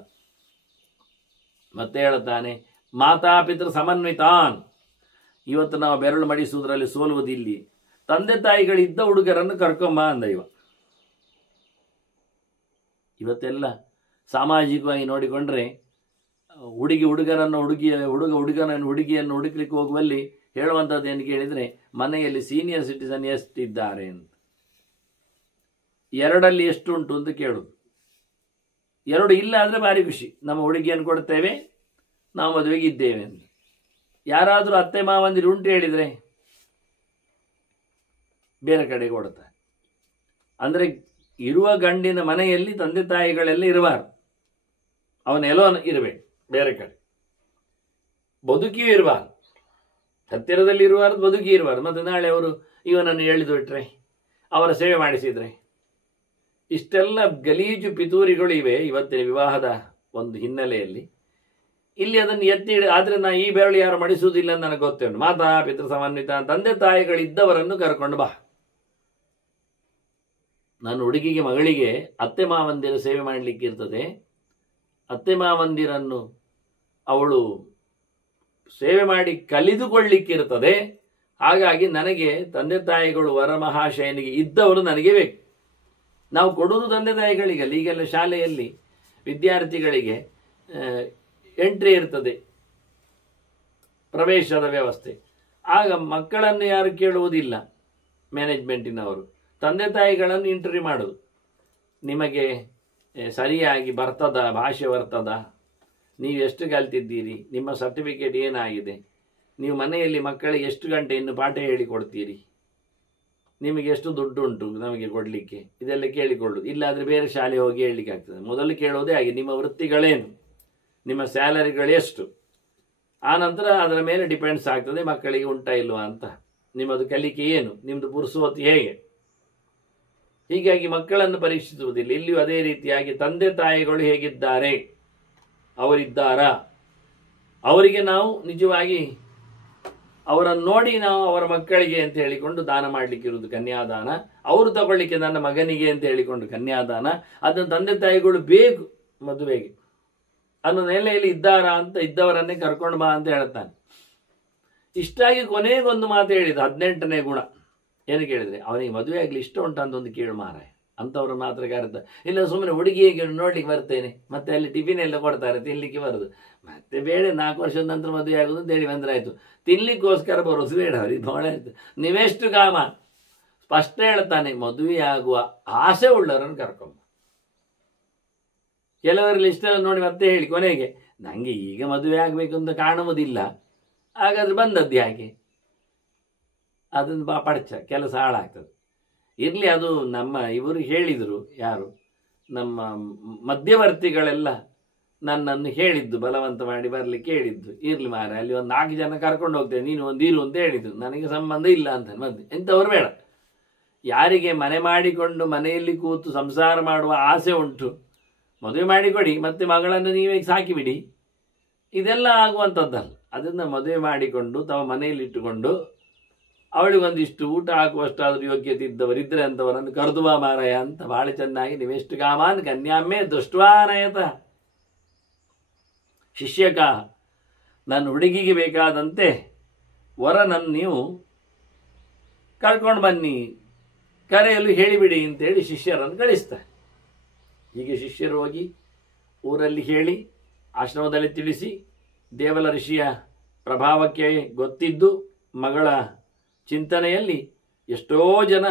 ಮತ್ತೆ ಹೇಳ್ತಾನೆ ಮಾತಾಪಿತೃ ಸಮನ್ವಿತಾನ್. ಇವತ್ತು ನಾವು ಬೆರಳು ಮಡಿಸುವುದರಲ್ಲಿ ಸೋಲುವುದಿಲ್ಲಿ. ತಂದೆ ತಾಯಿಗಳಿದ್ದ ಹುಡುಗರನ್ನು ಕರ್ಕೊಂಬ ಅಂದ ಇವ. ಇವತ್ತೆಲ್ಲ ಸಾಮಾಜಿಕವಾಗಿ ನೋಡಿಕೊಂಡ್ರೆ ಹುಡುಗನನ್ನು ಹುಡುಗಿಯನ್ನು ಹುಡುಕ್ಲಿಕ್ಕೆ ಹೋಗುವಲ್ಲಿ ಹೇಳುವಂಥದ್ದು ಏನು ಕೇಳಿದರೆ, ಮನೆಯಲ್ಲಿ ಸೀನಿಯರ್ ಸಿಟಿಸನ್ ಎಷ್ಟಿದ್ದಾರೆ ಅಂತ, 2ರಲ್ಲಿ ಎಷ್ಟು ಉಂಟು ಅಂತ ಕೇಳುದು. 2 ಇಲ್ಲ ಅಂದರೆ ಭಾರಿ ಖುಷಿ, ನಮ್ಮ ಹುಡುಗಿಯನ್ನು ಕೊಡ್ತೇವೆ, ನಾವು ಮದುವೆಗೆ ಇದ್ದೇವೆ ಅಂತ. ಯಾರಾದರೂ ಅತ್ತೆ ಮಾವಂದಿರು ಉಂಟು ಹೇಳಿದರೆ ಬೇರೆ ಕಡೆಗೆ ಕೊಡ್ತಾರೆ. ಅಂದರೆ ಇರುವ ಗಂಡಿನ ಮನೆಯಲ್ಲಿ ತಂದೆ ತಾಯಿಗಳೆಲ್ಲ ಇರಬಾರ್ದು, ಅವನೆಲ್ಲೋ ಇರಬೇಕು ಬೇರೆ ಕಡೆ. ಬದುಕಿಯೂ ಇರಬಾರ್ದು, ಹತ್ತಿರದಲ್ಲಿ ಇರಬಾರ್ದು, ಬದುಕಿ ಇರಬಾರ್ದು. ಮತ್ತು ನಾಳೆ ಅವರು ಇವನನ್ನು ಎಳೆದು ಬಿಟ್ರೆ, ಅವರ ಸೇವೆ ಮಾಡಿಸಿದರೆ, ಇಷ್ಟೆಲ್ಲ ಗಲೀಜು ಪಿತೂರಿಗಳು ಇವೆ ಇವತ್ತಿನ ವಿವಾಹದ ಒಂದು ಹಿನ್ನೆಲೆಯಲ್ಲಿ. ಇಲ್ಲಿ ಅದನ್ನು ಎತ್ತಿ ಆದರೆ ನಾ ಈ ಬೆರಳು ಯಾರು ಮಡಿಸುವುದಿಲ್ಲ ಅಂತ ನನಗೆ ಗೊತ್ತೇ ಉಂಟು. ಮಾತಾ ಪಿತೃ ಸಮನ್ವಿತ, ತಂದೆ ತಾಯಿಗಳಿದ್ದವರನ್ನು ಕರ್ಕೊಂಡು ಬಾ. ನನ್ನ ಹುಡುಗಿಗೆ ಮಗಳಿಗೆ ಅತ್ತೆ ಮಾವಂದಿರ ಸೇವೆ ಮಾಡಲಿಕ್ಕೆ ಇರ್ತದೆ, ಅತ್ತೆ ಮಾವಂದಿರನ್ನು ಅವಳು ಸೇವೆ ಮಾಡಿ ಕಲಿದುಕೊಳ್ಳಿಕ್ಕಿರ್ತದೆ. ಹಾಗಾಗಿ ನನಗೆ ತಂದೆ ತಾಯಿಗಳು ವರಮಹಾಶಯನಿಗೆ ಇದ್ದವರು ನನಗೆ ಬೇಕು. ನಾವು ಕೊಡುವುದು ತಂದೆ ತಾಯಿಗಳಿಗಲ್ಲ. ಈಗೆಲ್ಲ ಶಾಲೆಯಲ್ಲಿ ವಿದ್ಯಾರ್ಥಿಗಳಿಗೆ ಎಂಟ್ರಿ ಇರ್ತದೆ, ಪ್ರವೇಶದ ವ್ಯವಸ್ಥೆ. ಆಗ ಮಕ್ಕಳನ್ನು ಯಾರು ಕೇಳುವುದಿಲ್ಲ. ಮ್ಯಾನೇಜ್ಮೆಂಟಿನವರು ತಂದೆ ತಾಯಿಗಳನ್ನು ಇಂಟರ್ವ್ಯೂ ಮಾಡೋದು. ನಿಮಗೆ ಸರಿಯಾಗಿ ಬರ್ತದ, ಭಾಷೆ ಬರ್ತದ, ನೀವು ಎಷ್ಟು ಕಲ್ತಿದ್ದೀರಿ, ನಿಮ್ಮ ಸರ್ಟಿಫಿಕೇಟ್ ಏನಾಗಿದೆ, ನೀವು ಮನೆಯಲ್ಲಿ ಮಕ್ಕಳಿಗೆ ಎಷ್ಟು ಗಂಟೆ ಇನ್ನು ಪಾಠ ಹೇಳಿಕೊಡ್ತೀರಿ, ನಿಮಗೆ ಎಷ್ಟು ದುಡ್ಡು ಉಂಟು ನಮಗೆ ಕೊಡಲಿಕ್ಕೆ, ಇದೆಲ್ಲ ಕೇಳಿಕೊಳ್ಳೋದು. ಇಲ್ಲಾದರೆ ಬೇರೆ ಶಾಲೆ ಹೋಗಿ ಹೇಳಲಿಕ್ಕೆ ಆಗ್ತದೆ. ಮೊದಲು ಕೇಳೋದೇ ಹಾಗೆ, ನಿಮ್ಮ ವೃತ್ತಿಗಳೇನು, ನಿಮ್ಮ ಸ್ಯಾಲರಿಗಳೆಷ್ಟು, ಆನಂತರ ಅದರ ಮೇಲೆ ಡಿಪೆಂಡ್ಸ್ ಆಗ್ತದೆ ಮಕ್ಕಳಿಗೆ ಉಂಟಾ ಇಲ್ವಾ ಅಂತ, ನಿಮ್ಮದು ಕಲಿಕೆ ಏನು, ನಿಮ್ಮದು ಪುರುಸೋತಿ ಹೇಗೆ. ಹೀಗಾಗಿ ಮಕ್ಕಳನ್ನು ಪರೀಕ್ಷಿಸುವುದಿಲ್ಲ. ಇಲ್ಲಿಯೂ ಅದೇ ರೀತಿಯಾಗಿ ತಂದೆ ತಾಯಿಗಳು ಹೇಗಿದ್ದಾರೆ, ಅವರಿದ್ದಾರಾ, ಅವರಿಗೆ ನಾವು ನಿಜವಾಗಿ ಅವರನ್ನು ನೋಡಿ ನಾವು ಅವರ ಮಕ್ಕಳಿಗೆ ಅಂತ ಹೇಳಿಕೊಂಡು ದಾನ ಮಾಡಲಿಕ್ಕಿರುವುದು ಕನ್ಯಾದಾನ. ಅವರು ತಗೊಳ್ಳಿಕ್ಕೆ ನನ್ನ ಮಗನಿಗೆ ಅಂತ ಹೇಳಿಕೊಂಡು ಕನ್ಯಾದಾನ. ಅದನ್ನು ತಂದೆ ತಾಯಿಗಳು ಬೇಕು ಮದುವೆಗೆ ಅನ್ನೋ ನೆಲೆಯಲ್ಲಿ ಇದ್ದಾರಾ ಅಂತ ಇದ್ದವರನ್ನೇ ಕರ್ಕೊಂಡು ಬಾ ಅಂತ ಹೇಳ್ತಾನೆ. ಇಷ್ಟಾಗಿ ಕೊನೆಗೊಂದು ಮಾತು ಹೇಳಿದ, 18ನೇ ಗುಣ ಏನು ಕೇಳಿದ್ರೆ, ಅವನಿಗೆ ಮದುವೆ ಆಗಲಿ ಇಷ್ಟ ಉಂಟು ಅಂತ ಒಂದು ಕೇಳು ಮಾರಾಯ. ಅಂಥವ್ರ ಮಾತ್ರ ಕರೆದ. ಇಲ್ಲ ಸುಮ್ಮನೆ ಹುಡುಗಿಗೆ ನೋಡ್ಲಿಕ್ಕೆ ಬರ್ತೇನೆ, ಮತ್ತೆ ಅಲ್ಲಿ ಟಿಫಿನ್ ಎಲ್ಲ ಕೊಡ್ತಾರೆ, ತಿನ್ಲಿಕ್ಕೆ ಬರೋದು, ಮತ್ತೆ ಬೇಡ 4 ವರ್ಷದ ನಂತರ ಮದುವೆ ಆಗೋದು ಅಂತ ಹೇಳಿ ಬಂದ್ರಾಯ್ತು. ತಿನ್ಲಿಕ್ಕೋಸ್ಕರ ಬರೋದು ಬೇಡ ಅವ್ರಿಗೆ. ಬಹಳ ನೀವೆಷ್ಟು ಕಾಮ ಸ್ಪಷ್ಟ ಹೇಳ್ತಾನೆ, ಮದುವೆ ಆಗುವ ಆಸೆ ಉಳ್ಳವರನ್ನು ಕರ್ಕೊಂಬ. ಕೆಲವರಲ್ಲಿ ಇಷ್ಟೆಲ್ಲ ನೋಡಿ ಮತ್ತೆ ಹೇಳಿ ಕೊನೆಗೆ ನನಗೆ ಈಗ ಮದುವೆ ಆಗಬೇಕು ಅಂತ ಕಾಣುವುದಿಲ್ಲ, ಹಾಗಾದ್ರೆ ಬಂದದ್ದು ಯಾಕೆ, ಅದನ್ನು ಪಡಚ ಕೆಲಸ ಹಾಳಾಗ್ತದೆ. ಇರಲಿ, ಅದು ನಮ್ಮ ಇವರು ಹೇಳಿದರು, ಯಾರು ನಮ್ಮ ಮಧ್ಯವರ್ತಿಗಳೆಲ್ಲ ನನ್ನನ್ನು ಹೇಳಿದ್ದು, ಬಲವಂತ ಮಾಡಿ ಬರಲಿಕ್ಕೆ ಹೇಳಿದ್ದು. ಇರಲಿ ಮಾರ, ಅಲ್ಲಿ ಒಂದು 4 ಜನ ಕರ್ಕೊಂಡು ಹೋಗ್ತೇನೆ, ನೀನು ಒಂದು ಇರು ಅಂತ ಹೇಳಿದ್ದು, ನನಗೆ ಸಂಬಂಧ ಇಲ್ಲ ಅಂತ. ಮತ್ತೆ ಎಂಥವ್ರು ಬೇಡ. ಯಾರಿಗೆ ಮನೆ ಮಾಡಿಕೊಂಡು ಮನೆಯಲ್ಲಿ ಕೂತು ಸಂಸಾರ ಮಾಡುವ ಆಸೆ ಉಂಟು, ಮದುವೆ ಮಾಡಿಕೊಡಿ, ಮತ್ತೆ ಮಗಳನ್ನು ನೀವೇ ಸಾಕಿಬಿಡಿ, ಇದೆಲ್ಲ ಆಗುವಂಥದ್ದಲ್ಲ. ಅದನ್ನು ಮದುವೆ ಮಾಡಿಕೊಂಡು ತಮ್ಮ ಮನೆಯಲ್ಲಿಟ್ಟುಕೊಂಡು ಅವಳಿಗೊಂದಿಷ್ಟು ಊಟ ಹಾಕುವಷ್ಟಾದ್ರೂ ಯೋಗ್ಯತೆ ಇದ್ದವರಿದ್ದರೆ ಅಂಥವರನ್ನು ಕರೆದುವ ಮಾರಾಯ ಅಂತ ಭಾಳ ಚೆನ್ನಾಗಿ ನೀವೆಷ್ಟು ಕಾಮಾನ್ ಕನ್ಯಾಮೇ ದೃಷ್ಟ್ವಾನಯತ ಶಿಷ್ಯಕ, ನನ್ನ ಹುಡುಗಿಗೆ ಬೇಕಾದಂತೆ ವರನನ್ನು ನೀವು ಕರ್ಕೊಂಡು ಬನ್ನಿ, ಕರೆಯಲು ಹೇಳಿಬಿಡಿ ಅಂತೇಳಿ ಶಿಷ್ಯರನ್ನು ಕಳಿಸ್ತಾರೆ. ಹೀಗೆ ಶಿಷ್ಯರು ಹೋಗಿ ಊರಲ್ಲಿ ಹೇಳಿ, ಆಶ್ರಮದಲ್ಲಿ ತಿಳಿಸಿ, ದೇವಲ ಋಷಿಯ ಪ್ರಭಾವಕ್ಕೆ ಗೊತ್ತಿದ್ದು ಮಗಳ ಚಿಂತನೆಯಲ್ಲಿ ಎಷ್ಟೋ ಜನ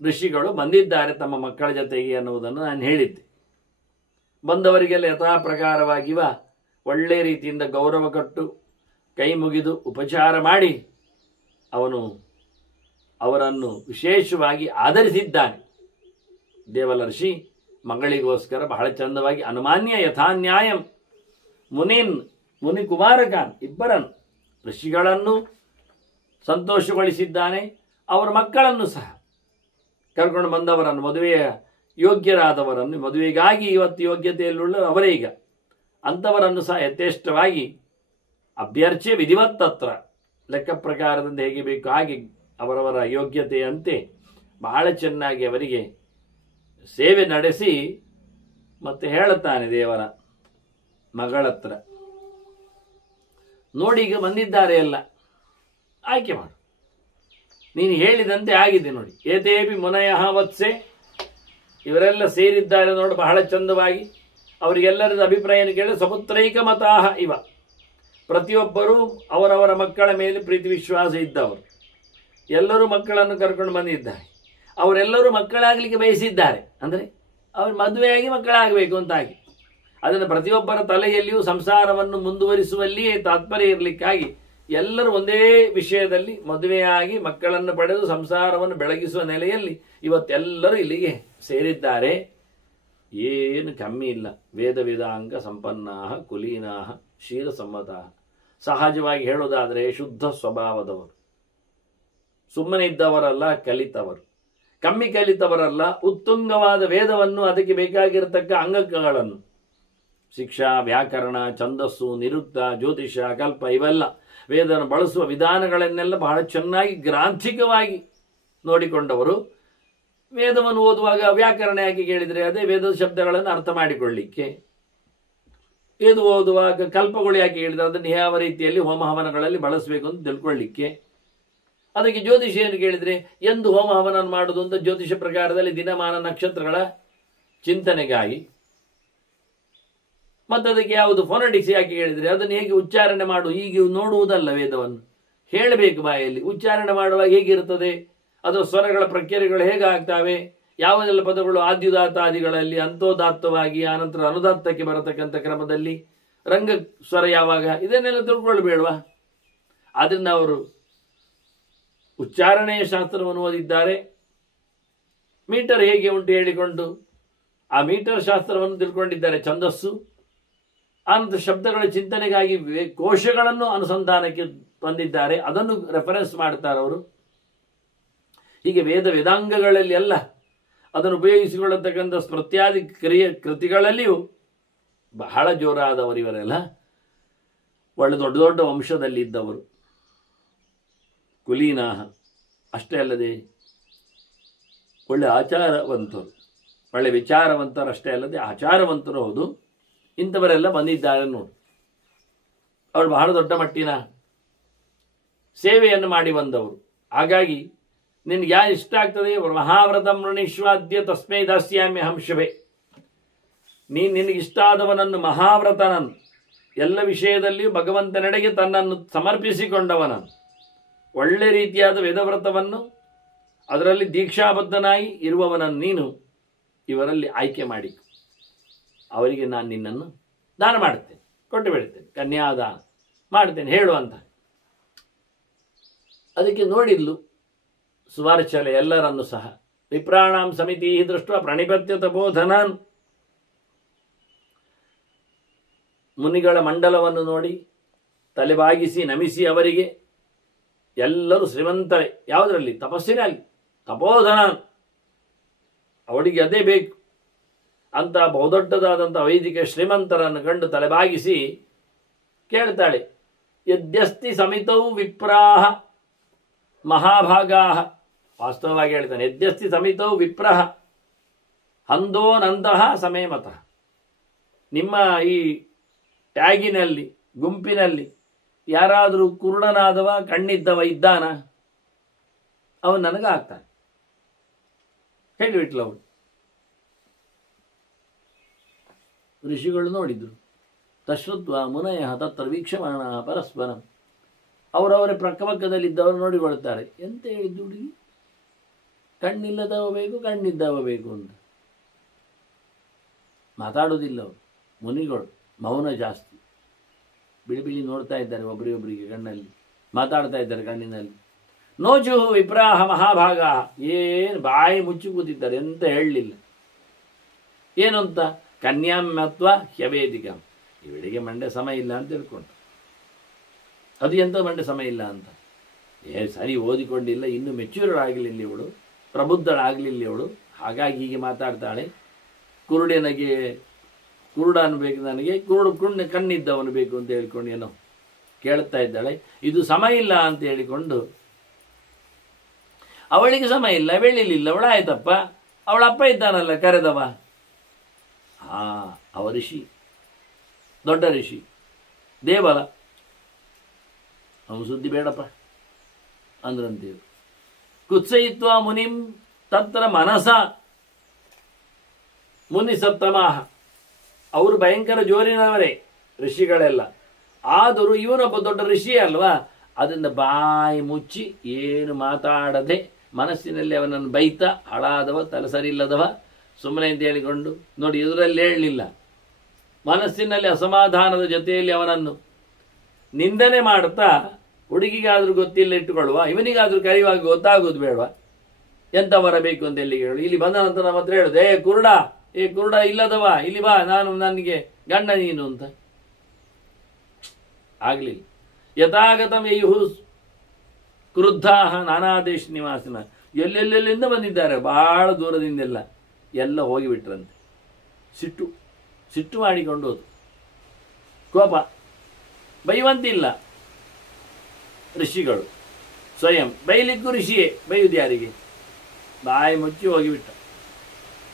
ಋಷಿಗಳು ಬಂದಿದ್ದಾರೆ ತಮ್ಮ ಮಕ್ಕಳ ಜೊತೆಗೆ ಅನ್ನುವುದನ್ನು ನಾನು ಹೇಳಿದ್ದೆ. ಬಂದವರಿಗೆಲ್ಲ ಯಥಾ ಪ್ರಕಾರವಾಗಿವ ಒಳ್ಳೆ ರೀತಿಯಿಂದ ಗೌರವ ಕೊಟ್ಟು ಕೈ ಮುಗಿದು ಉಪಚಾರ ಮಾಡಿ ಅವರನ್ನು ವಿಶೇಷವಾಗಿ ಆಧರಿಸಿದ್ದಾನೆ. ದೇವಲ ಋಷಿ ಮಗಳಿಗೋಸ್ಕರ ಬಹಳ ಚಂದವಾಗಿ ಅನುಮಾನ್ಯ ಯಥಾನ್ಯಾಯಂ ಮುನಿ ಕುಮಾರಕಾನ್ ಇಬ್ಬರನ್ನು ಋಷಿಗಳನ್ನು ಸಂತೋಷಗೊಳಿಸಿದ್ದಾನೆ. ಅವರ ಮಕ್ಕಳನ್ನು ಸಹ ಕರ್ಕೊಂಡು ಬಂದವರನ್ನು, ಮದುವೆಯ ಯೋಗ್ಯರಾದವರನ್ನು, ಮದುವೆಗಾಗಿ ಇವತ್ತು ಯೋಗ್ಯತೆಯಲ್ಲುಳ್ಳ ಅವರೇ ಈಗ ಅಂಥವರನ್ನು ಸಹ ಯಥೇಷ್ಟವಾಗಿ ಅಭ್ಯರ್ಚ್ಯ ವಿಧಿವತ್ತತ್ರ ಲೆಕ್ಕ ಪ್ರಕಾರದಿಂದ ಹೇಗೆ ಬೇಕು ಹಾಗೆ ಅವರವರ ಯೋಗ್ಯತೆಯಂತೆ ಬಹಳ ಚೆನ್ನಾಗಿ ಅವರಿಗೆ ಸೇವೆ ನಡೆಸಿ ಮತ್ತೆ ಹೇಳುತ್ತಾನೆ ದೇವರ ಮಗಳತ್ರ, ನೋಡಿ ಈಗ ಬಂದಿದ್ದಾರೆ ಎಲ್ಲ, ಆಯ್ಕೆ ಮಾಡು, ನೀನು ಹೇಳಿದಂತೆ ಆಗಿದೆ ನೋಡಿ. ಏತೇಪಿ ಮುನಯಃ ವತ್ಸೆ, ಇವರೆಲ್ಲ ಸೇರಿದ್ದಾರೆ ನೋಡು ಬಹಳ ಚಂದವಾಗಿ. ಅವರಿಗೆಲ್ಲರದ ಅಭಿಪ್ರಾಯವನ್ನು ಕೇಳಿ ಸ್ವಪುತ್ರೈಕ ಮತಾಹ ಇವ, ಪ್ರತಿಯೊಬ್ಬರೂ ಅವರವರ ಮಕ್ಕಳ ಮೇಲೆ ಪ್ರೀತಿ ವಿಶ್ವಾಸ ಇದ್ದವರು, ಎಲ್ಲರೂ ಮಕ್ಕಳನ್ನು ಕರ್ಕೊಂಡು ಬಂದಿದ್ದಾರೆ. ಅವರೆಲ್ಲರೂ ಮಕ್ಕಳಾಗಲಿಕ್ಕೆ ಬಯಸಿದ್ದಾರೆ, ಅಂದರೆ ಅವರು ಮದುವೆಯಾಗಿ ಮಕ್ಕಳಾಗಬೇಕು ಅಂತಾಗಿ. ಅದನ್ನು ಪ್ರತಿಯೊಬ್ಬರ ತಲೆಯಲ್ಲಿಯೂ ಸಂಸಾರವನ್ನು ಮುಂದುವರಿಸುವಲ್ಲಿಯೇ ತಾತ್ಪರ್ಯ ಇರಲಿಕ್ಕಾಗಿ ಎಲ್ಲರೂ ಒಂದೇ ವಿಷಯದಲ್ಲಿ ಮದುವೆಯಾಗಿ ಮಕ್ಕಳನ್ನು ಪಡೆದು ಸಂಸಾರವನ್ನು ಬೆಳಗಿಸುವ ನೆಲೆಯಲ್ಲಿ ಇವತ್ತೆಲ್ಲರೂ ಇಲ್ಲಿಗೆ ಸೇರಿದ್ದಾರೆ. ಏನು ಕಮ್ಮಿ ಇಲ್ಲ. ವೇದ ವೇದಾಂಗ ಸಂಪನ್ನಾಹ ಕುಲೀನಾಹ ಶೀಲಸಮ್ಮತಾಹ. ಸಹಜವಾಗಿ ಹೇಳೋದಾದರೆ ಶುದ್ಧ ಸ್ವಭಾವದವರು, ಸುಮ್ಮನೆ ಇದ್ದವರಲ್ಲ, ಕಲಿತವರು. ಕಮ್ಮಿ ಕಲಿತವರಲ್ಲ, ಉತ್ತುಂಗವಾದ ವೇದವನ್ನು, ಅದಕ್ಕೆ ಬೇಕಾಗಿರತಕ್ಕ ಅಂಗಗಳನ್ನು, ಶಿಕ್ಷಾ, ವ್ಯಾಕರಣ, ಛಂದಸ್ಸು, ನಿರುಕ್ತ, ಜ್ಯೋತಿಷ, ಕಲ್ಪ, ಇವೆಲ್ಲ ವೇದವನ್ನು ಬಳಸುವ ವಿಧಾನಗಳನ್ನೆಲ್ಲ ಬಹಳ ಚೆನ್ನಾಗಿ ಗ್ರಾಂಥಿಕವಾಗಿ ನೋಡಿಕೊಂಡವರು. ವೇದವನ್ನು ಓದುವಾಗ ವ್ಯಾಕರಣ ಯಾಕೆ ಕೇಳಿದರೆ, ಅದೇ ವೇದದ ಶಬ್ದಗಳನ್ನು ಅರ್ಥ ಮಾಡಿಕೊಳ್ಳಿಕ್ಕೆ. ವೇದ ಓದುವಾಗ ಕಲ್ಪಗಳು ಯಾಕೆ ಹೇಳಿದರೆ, ಅದನ್ನು ಯಾವ ರೀತಿಯಲ್ಲಿ ಹೋಮ ಹವನಗಳಲ್ಲಿ ಬಳಸಬೇಕು ಅಂತ ತಿಳ್ಕೊಳ್ಳಿಕ್ಕೆ. ಅದಕ್ಕೆ ಜ್ಯೋತಿಷಿಯನ್ನು ಕೇಳಿದರೆ ಎಂದು ಹೋಮ ಹವನ ಮಾಡುವುದು ಅಂತ ಜ್ಯೋತಿಷ ಪ್ರಕಾರದಲ್ಲಿ ದಿನಮಾನ ನಕ್ಷತ್ರಗಳ ಚಿಂತನೆಗಾಗಿ. ಮತ್ತು ಅದಕ್ಕೆ ಯಾವುದು ಫೋನೆಟಿಕ್ಸ್ ಯಾಕೆ ಹೇಳಿದರೆ, ಅದನ್ನು ಹೇಗೆ ಉಚ್ಚಾರಣೆ ಮಾಡು, ಹೀಗೆ ನೋಡುವುದಲ್ಲ, ವೇದವನ್ನು ಹೇಳಬೇಕು ಬಾಯಲ್ಲಿ. ಉಚ್ಚಾರಣೆ ಮಾಡುವಾಗ ಹೇಗಿರ್ತದೆ ಅದರ ಸ್ವರಗಳ ಪ್ರಕ್ರಿಯೆಗಳು ಹೇಗಾಗ್ತವೆ, ಯಾವುದೆಲ್ಲ ಪದಗಳು ಆದ್ಯುದಾತ್ತಾದಿಗಳಲ್ಲಿ ಅಂತೋದಾತ್ತವಾಗಿ ಆನಂತರ ಅನುದಾತ್ತಕ್ಕೆ ಬರತಕ್ಕಂಥ ಕ್ರಮದಲ್ಲಿ ರಂಗ ಸ್ವರ ಯಾವಾಗ, ಇದನ್ನೆಲ್ಲ ತಿಳ್ಕೊಳ್ಬೇಡವಾ? ಆದ್ರಿಂದ ಅವರು ಉಚ್ಚಾರಣೆಯ ಶಾಸ್ತ್ರವನ್ನು ಓದಿದ್ದಾರೆ. ಮೀಟರ್ ಹೇಗೆ ಉಂಟು ಹೇಳಿಕೊಂಡು ಆ ಮೀಟರ್ ಶಾಸ್ತ್ರವನ್ನು ತಿಳ್ಕೊಂಡಿದ್ದಾರೆ, ಛಂದಸ್ಸು. ಆನಂತರ ಶಬ್ದಗಳ ಚಿಂತನೆಗಾಗಿ ಕೋಶಗಳನ್ನು ಅನುಸಂಧಾನಕ್ಕೆ ತಂದಿದ್ದಾರೆ, ಅದನ್ನು ರೆಫರೆನ್ಸ್ ಮಾಡ್ತಾರೆ ಅವರು. ಹೀಗೆ ವೇದಾಂಗಗಳಲ್ಲಿ ಎಲ್ಲ ಅದನ್ನು ಉಪಯೋಗಿಸಿಕೊಳ್ಳತಕ್ಕಂಥ ಸ್ಮೃತ್ಯಾದಿ ಕೃತಿಗಳಲ್ಲಿಯೂ ಬಹಳ ಜೋರಾದವರು ಇವರೆಲ್ಲ. ಒಳ್ಳೆ ದೊಡ್ಡ ದೊಡ್ಡ ವಂಶದಲ್ಲಿದ್ದವರು, ಕುಲೀನಾಹ. ಅಷ್ಟೇ ಅಲ್ಲದೆ ಒಳ್ಳೆ ಆಚಾರವಂತರು, ಒಳ್ಳೆ ವಿಚಾರವಂತರು ಅಷ್ಟೇ ಅಲ್ಲದೆ ಆಚಾರವಂತರು ಹೌದು. ಇಂಥವರೆಲ್ಲ ಬಂದಿದ್ದಾರೆ ನೋಡಿ. ಅವರು ಬಹಳ ದೊಡ್ಡ ಮಟ್ಟಿನ ಸೇವೆಯನ್ನು ಮಾಡಿ ಬಂದವರು. ಹಾಗಾಗಿ ನಿನ್ಗೆ ಯಾರು ಇಷ್ಟ ಆಗ್ತದೆ, ಮಹಾವ್ರತಂ ವೃಣಿಶ್ವಾದ್ಯ ತಸ್ಮೈ ದಾಸ್ಯಾಮ್ಯ ಹಂಶವೇ. ನಿನಗಿಷ್ಟ ಆದವನನ್ನು, ಮಹಾವ್ರತನನ್ನು, ಎಲ್ಲ ವಿಷಯದಲ್ಲಿಯೂ ಭಗವಂತನೆಡೆಗೆ ತನ್ನನ್ನು ಸಮರ್ಪಿಸಿಕೊಂಡವನನ್ನು, ಒಳ್ಳೆ ರೀತಿಯಾದ ವೇದವ್ರತವನ್ನು ಅದರಲ್ಲಿ ದೀಕ್ಷಾಬದ್ಧನಾಗಿ ಇರುವವನನ್ನು ನೀನು ಇವರಲ್ಲಿ ಆಯ್ಕೆ ಮಾಡಿ ಅವರಿಗೆ ನಾನು ನಿನ್ನನ್ನು ದಾನ ಮಾಡ್ತೇನೆ, ಕೊಟ್ಟು ಬಿಡ್ತೇನೆ, ಕನ್ಯಾದಾನ ಮಾಡ್ತೇನೆ ಹೇಳು ಅಂತ. ಅದಕ್ಕೆ ನೋಡಿದ್ಲು ಸುವಾರ್ಚಲೆ ಎಲ್ಲರನ್ನು ಸಹ. ವಿಪ್ರಾಣಾಂ ಸಮಿತಿ ದೃಷ್ಟ ಪ್ರಣಿಪತ್ಯತ ಬೋಧನಾನ್. ಮುನಿಗಳ ಮಂಡಲವನ್ನು ನೋಡಿ ತಲೆಬಾಗಿಸಿ ನಮಿಸಿ ಅವರಿಗೆ, ಎಲ್ಲರೂ ಶ್ರೀಮಂತರೇ, ಯಾವುದರಲ್ಲಿ? ತಪಸ್ಸಿನಲ್ಲಿ. ತಪೋಧನಾನ್, ಅವಳಿಗೆ ಅದೇ ಬೇಕು ಅಂತ ಬಹುದೊಡ್ಡದಾದಂಥ ವೈದಿಕ ಶ್ರೀಮಂತರನ್ನು ಕಂಡು ತಲೆಬಾಗಿಸಿ ಕೇಳ್ತಾಳೆ, ಯದ್ಯಸ್ತಿ ಸಮಿತೌ ವಿಪ್ರಾಹ ಮಹಾಭಾಗಾಹ. ವಾಸ್ತವವಾಗಿ ಹೇಳ್ತಾನೆ, ಯದ್ಯಸ್ತಿ ಸಮಿತೌ ವಿಪ್ರಹ ಹಂದೋನಂತಹ ಸಮೇಮತಃ. ನಿಮ್ಮ ಈ ಟ್ಯಾಗಿನಲ್ಲಿ, ಗುಂಪಿನಲ್ಲಿ ಯಾರಾದರೂ ಕುರುಡನಾದವ, ಕಣ್ಣಿದ್ದವ ಇದ್ದಾನ? ಅವನು ನನಗೆ ಆಗ್ತಾನೆ ಹೇಳಿಬಿಟ್ಲು ಅವಳು. ಋಷಿಗಳು ನೋಡಿದ್ರು. ತಶ್ರುತ್ವ ಮುನಯ ತತ್ರ ವೀಕ್ಷಮಾಣ ಪರಸ್ಪರ. ಅವರವರ ಪಕ್ಕಪಕ್ಕದಲ್ಲಿದ್ದವರು ನೋಡಿಕೊಳ್ತಾರೆ. ಎಂತ ಹೇಳಿದ್ದು ಹುಡುಗಿ, ಕಣ್ಣಿಲ್ಲದವ ಬೇಕು, ಕಣ್ಣಿದ್ದವ ಬೇಕು ಅಂತ. ಮಾತಾಡೋದಿಲ್ಲ ಅವರು ಮುನಿಗಳು, ಮೌನ ಜಾಸ್ತಿ. ಬಿಳಿ ಬಿಳಿ ನೋಡ್ತಾ ಇದ್ದಾರೆ ಒಬ್ಬರಿಗೊಬ್ಬರಿಗೆ, ಕಣ್ಣಲ್ಲಿ ಮಾತಾಡ್ತಾ ಇದ್ದಾರೆ ಕಣ್ಣಿನಲ್ಲಿ. ನೋಜು ವಿಪ್ರಾಹ ಮಹಾಭಾಗ, ಏನು ಬಾಯಿ ಮುಚ್ಚಿ ಕೂತಿದ್ದಾರೆ, ಎಂತ ಹೇಳಲಿಲ್ಲ. ಏನು ಅಂತ? ಕನ್ಯಾಮತ್ವ ಹ್ಯವೇದಿಕ. ಇವಳಿಗೆ ಮಂಡೆ ಸಮಯ ಇಲ್ಲ ಅಂತ ತಿಳ್ಕೊಂಡು, ಅದು ಎಂತ ಮಂಡೆ ಸಮಯ ಇಲ್ಲ ಅಂತ. ಸರಿ ಓದಿಕೊಂಡಿಲ್ಲ, ಇನ್ನು ಮೆಚ್ಯೂರ್ಡ್ ಆಗಲಿಲ್ಲ ಇವಳು, ಪ್ರಬುದ್ಧಳಾಗಲಿಲ್ಲ ಇವಳು, ಹಾಗಾಗಿ ಹೀಗೆ ಮಾತಾಡ್ತಾಳೆ. ಕುರುಡನಿಗೆ ಕುರುಡ ಅನ್ಬೇಕು, ನನಗೆ ಕುರುಡು ಕಣ್ಣಿದ್ದವನು ಬೇಕು ಅಂತ ಹೇಳ್ಕೊಂಡು ಏನೋ ಕೇಳ್ತಾ ಇದ್ದಾಳೆ. ಇದು ಸಮಯ ಇಲ್ಲ ಅಂತ ಹೇಳಿಕೊಂಡು, ಅವಳಿಗೆ ಸಮಯ ಇಲ್ಲ, ಬೆಳಿಲಿಲ್ಲ, ಅವಳಾಯ್ತಪ್ಪ, ಅವಳ ಅಪ್ಪ ಇದ್ದಾನಲ್ಲ ಕರೆದವ, ಅವ ಋಷಿ, ದೊಡ್ಡ ಋಷಿ ದೇವಲ, ಅವನು ಸುದ್ದಿ ಬೇಡಪ್ಪ ಅಂದ್ರಂತೀವಿ. ಕುತ್ಸಯಿತ್ವ ಮುನಿಂ ತತ್ರ ಮನಸ ಮುನಿ ಸತ್ತಮಾಹ. ಅವರು ಭಯಂಕರ ಜೋರಿನವರೇ ಋಷಿಗಳೆಲ್ಲ. ಆದರೂ ಇವನೊಬ್ಬ ದೊಡ್ಡ ಋಷಿ ಅಲ್ವಾ, ಅದರಿಂದ ಬಾಯಿ ಮುಚ್ಚಿ ಏನು ಮಾತಾಡದೆ ಮನಸ್ಸಿನಲ್ಲಿ ಅವನನ್ನು ಬೈತ, ಹಾಳಾದವ, ತಲೆಸರಿಲ್ಲದವ, ಸುಮ್ಮನೆ ಅಂತ ಹೇಳಿಕೊಂಡು ನೋಡಿ. ಇದರಲ್ಲಿ ಹೇಳಲಿಲ್ಲ, ಮನಸ್ಸಿನಲ್ಲಿ ಅಸಮಾಧಾನದ ಜೊತೆಯಲ್ಲಿ ಅವನನ್ನು ನಿಂದನೆ ಮಾಡ್ತಾ, ಹುಡುಗಿಗಾದ್ರೂ ಗೊತ್ತಿಲ್ಲ ಇಟ್ಟುಕೊಳ್ಳುವ, ಇವನಿಗಾದ್ರೂ ಕರೆಯುವಾಗ ಗೊತ್ತಾಗೋದು ಬೇಡವಾ ಎಂತ ಬರಬೇಕು ಅಂತ ಎಲ್ಲಿ ಹೇಳು. ಇಲ್ಲಿ ಬಂದ ನಂತರ ನಮ್ಮ ಹತ್ರ ಹೇಳುದು, ಏ ಕುರುಡ ಇಲ್ಲದವ ಇಲ್ಲಿ ಬಾ, ನನಗೆ ಗಂಡ ನೀನು ಅಂತ. ಆಗ್ಲಿಲ್ಲ. ಯಥಾಗತಂ ಯಯುಹು ಕ್ರುದ್ಧಾಹ ನಾನಾ ದೇಶ ನಿವಾಸಿನ. ಎಲ್ಲೆಲ್ಲೆಲ್ಲಿಂದ ಬಂದಿದ್ದಾರೆ, ಬಹಳ ದೂರದಿಂದೆಲ್ಲ ಎಲ್ಲ ಹೋಗಿಬಿಟ್ರಂತೆ. ಸಿಟ್ಟು ಮಾಡಿಕೊಂಡು ಹೋದು, ಕೋಪ, ಬೈಯುವಂತಿಲ್ಲ ಋಷಿಗಳು. ಸ್ವಯಂ ಬೈಲಿಕ್ಕೂ ಋಷಿಯೇ, ಬೈಯುವುದು ಯಾರಿಗೆ? ಬಾಯಿ ಮುಚ್ಚಿ ಹೋಗಿಬಿಟ್ಟ.